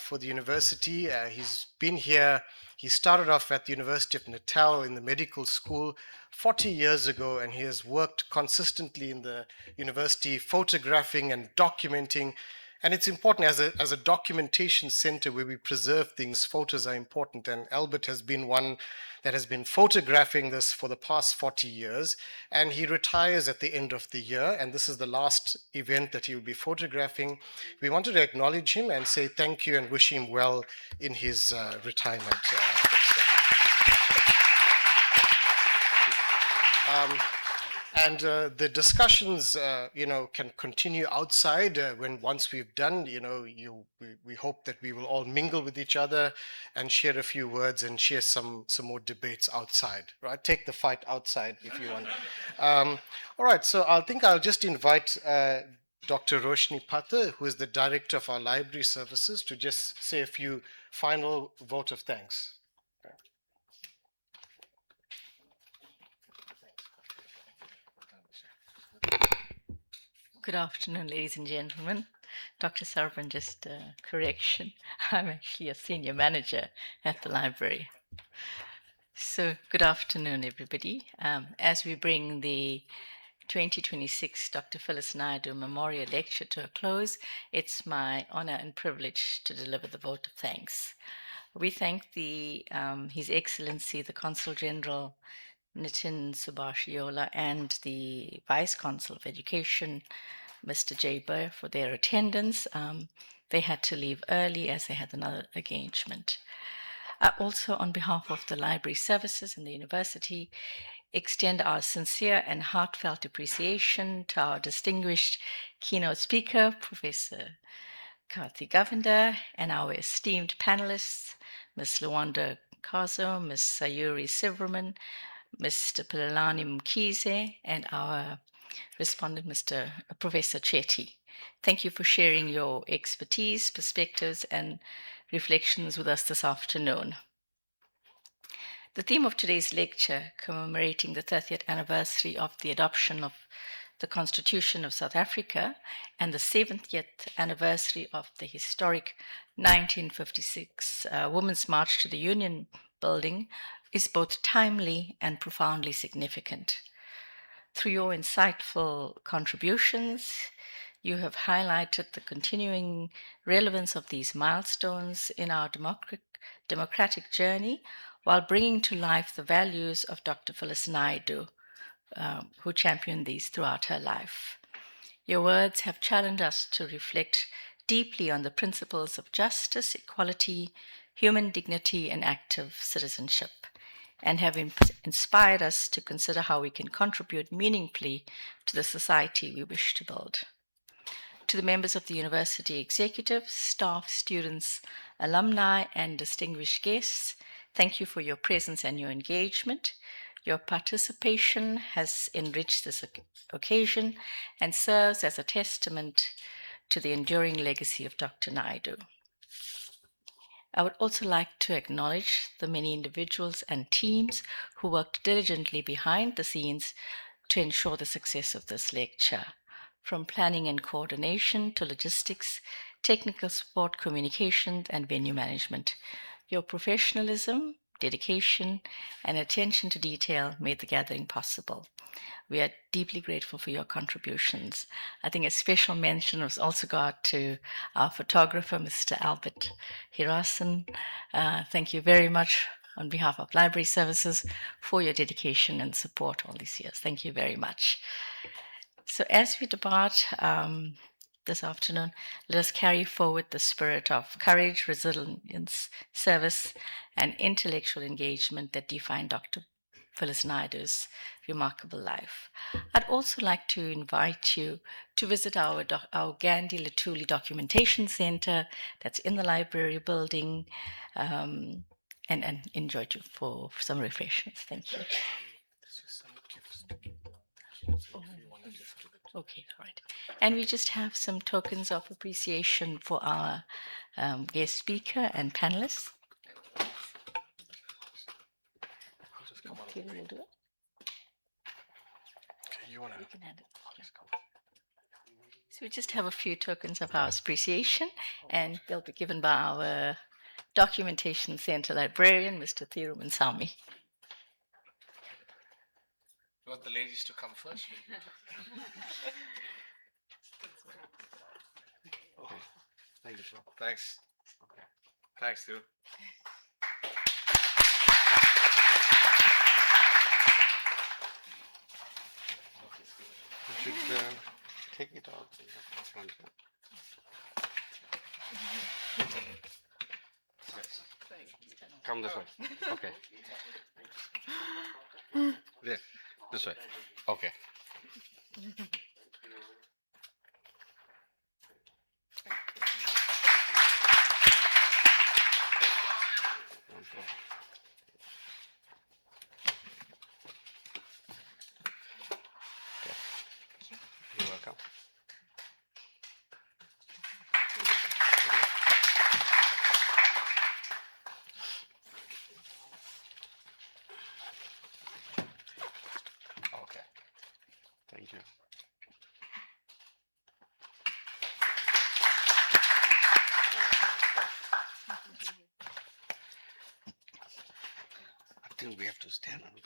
for the university. He's been here. He started off at the University of Natal in the medical school 40 years ago, and he has worked consistently in the university, photographing and documenting. And it's important as a documentation center where we preserve things, photos are important. And Albert has been one that has been photographing this for the past 40 years. And he retires at the end of the year. And this is the last event that he will be photographing. We wanted to acknowledge him and say thank you and wish him well in his retirement. And the discussions, can continue outside. Once we've done, we hope that we will all mingle with each other and share a few words and share some more debates outside. Right? Take the fight outside if you want. All right. So I think I'll just invite Dr. Roshni Pathar, who is the director of our library services, to just say a few final vote of thanks. Good afternoon, ladies and gentlemen. Dr. Sarban, just a correction. I'm actually a senior manager at the library. So good afternoon, everybody. As we bring the 2026 Dr. Phyllis Naidoo Memorial Lecture to a close, it's my honor and privilege to deliver the vote of thanks. We thank His Excellency, the Consul General Nitin Subhashiola, and the Vice Consul of Education, Mr. J. Burr, for their attendance. They had to leave early as they had another engagement. Also, on behalf of the library services and the university, extend our sincere and heartfelt appreciation to our distinguished keynote speaker, Professor Karthi Govender, and our esteemed panelists, Ms. Luanda Kazo, Ms. Sayuri Silverman, Mr. Pililani Mkize, and our respondent, Professor Chetty. Thank you for sharing your expertise, perspectives, and reflections with us this afternoon. The theme of today's lecture, commemorating the 30th anniversary of the adoption of the Constitution of South Africa and the 70th anniversary of the historic 1956 Women's March to the Union Building, is both timely and profoundly significant. Through your insightful contributions, you have highlighted the continuing relevance of these milestones in our democratic journey, while bringing to life the values of Dr. Phyllis Naidoo, who championed these throughout her life. Your words have challenged us to reflect deeply on the principles of justice, equality, human dignity, and active citizenship, and have inspired us to consider how we can contribute meaningfully to the society we wish to build. To the members of the university executive, staff, students, alumni, and distinguished guests, thank you for your presence and your engagement. Your participation has enriched this occasion and serves as a testament to the enduring legacy of Dr. Naidoo. I would also like to acknowledge the many individuals and teams who worked diligently behind the scenes to ensure the success of this lecture, from planning and coordination to logistics, technical support, communications, and venue management. Your professionalism, dedication, and attention to detail made the gathering possible. We are deeply grateful for your contributions. I think a special mention was also got to our photographer, Mr. Albert Harrison. Thank you very much on behalf of Library Services for your dedication and support all these years. Thank you very much. So as we depart this afternoon, let us carry forward the spirit of courage, resilience, service, and intellectual engagement that define Dr. Phyllis Naidoo's remarkable life. I'd also like to invite you to visit our Gandhi Latuli Documentation Center that's in the library building, and enjoy you for some refreshments. Thank you. Okay, all right. And we just have some tokens of appreciation for our guest speaker and panelists. Phyllis will do it. You can hand it. So we just have a few tokens of our appreciation, and they'll be given by our Documentation Center librarian, Mr. Thiru Mansami. You want the ladies to come first? Oh, thank you, bro. Thanks. Okay. Thanks, Thiru. You should take it out in the front. Come this way. Okay. Yeah, this way. Okay. You're welcome. Okay. Thank you. I think we have to stand on the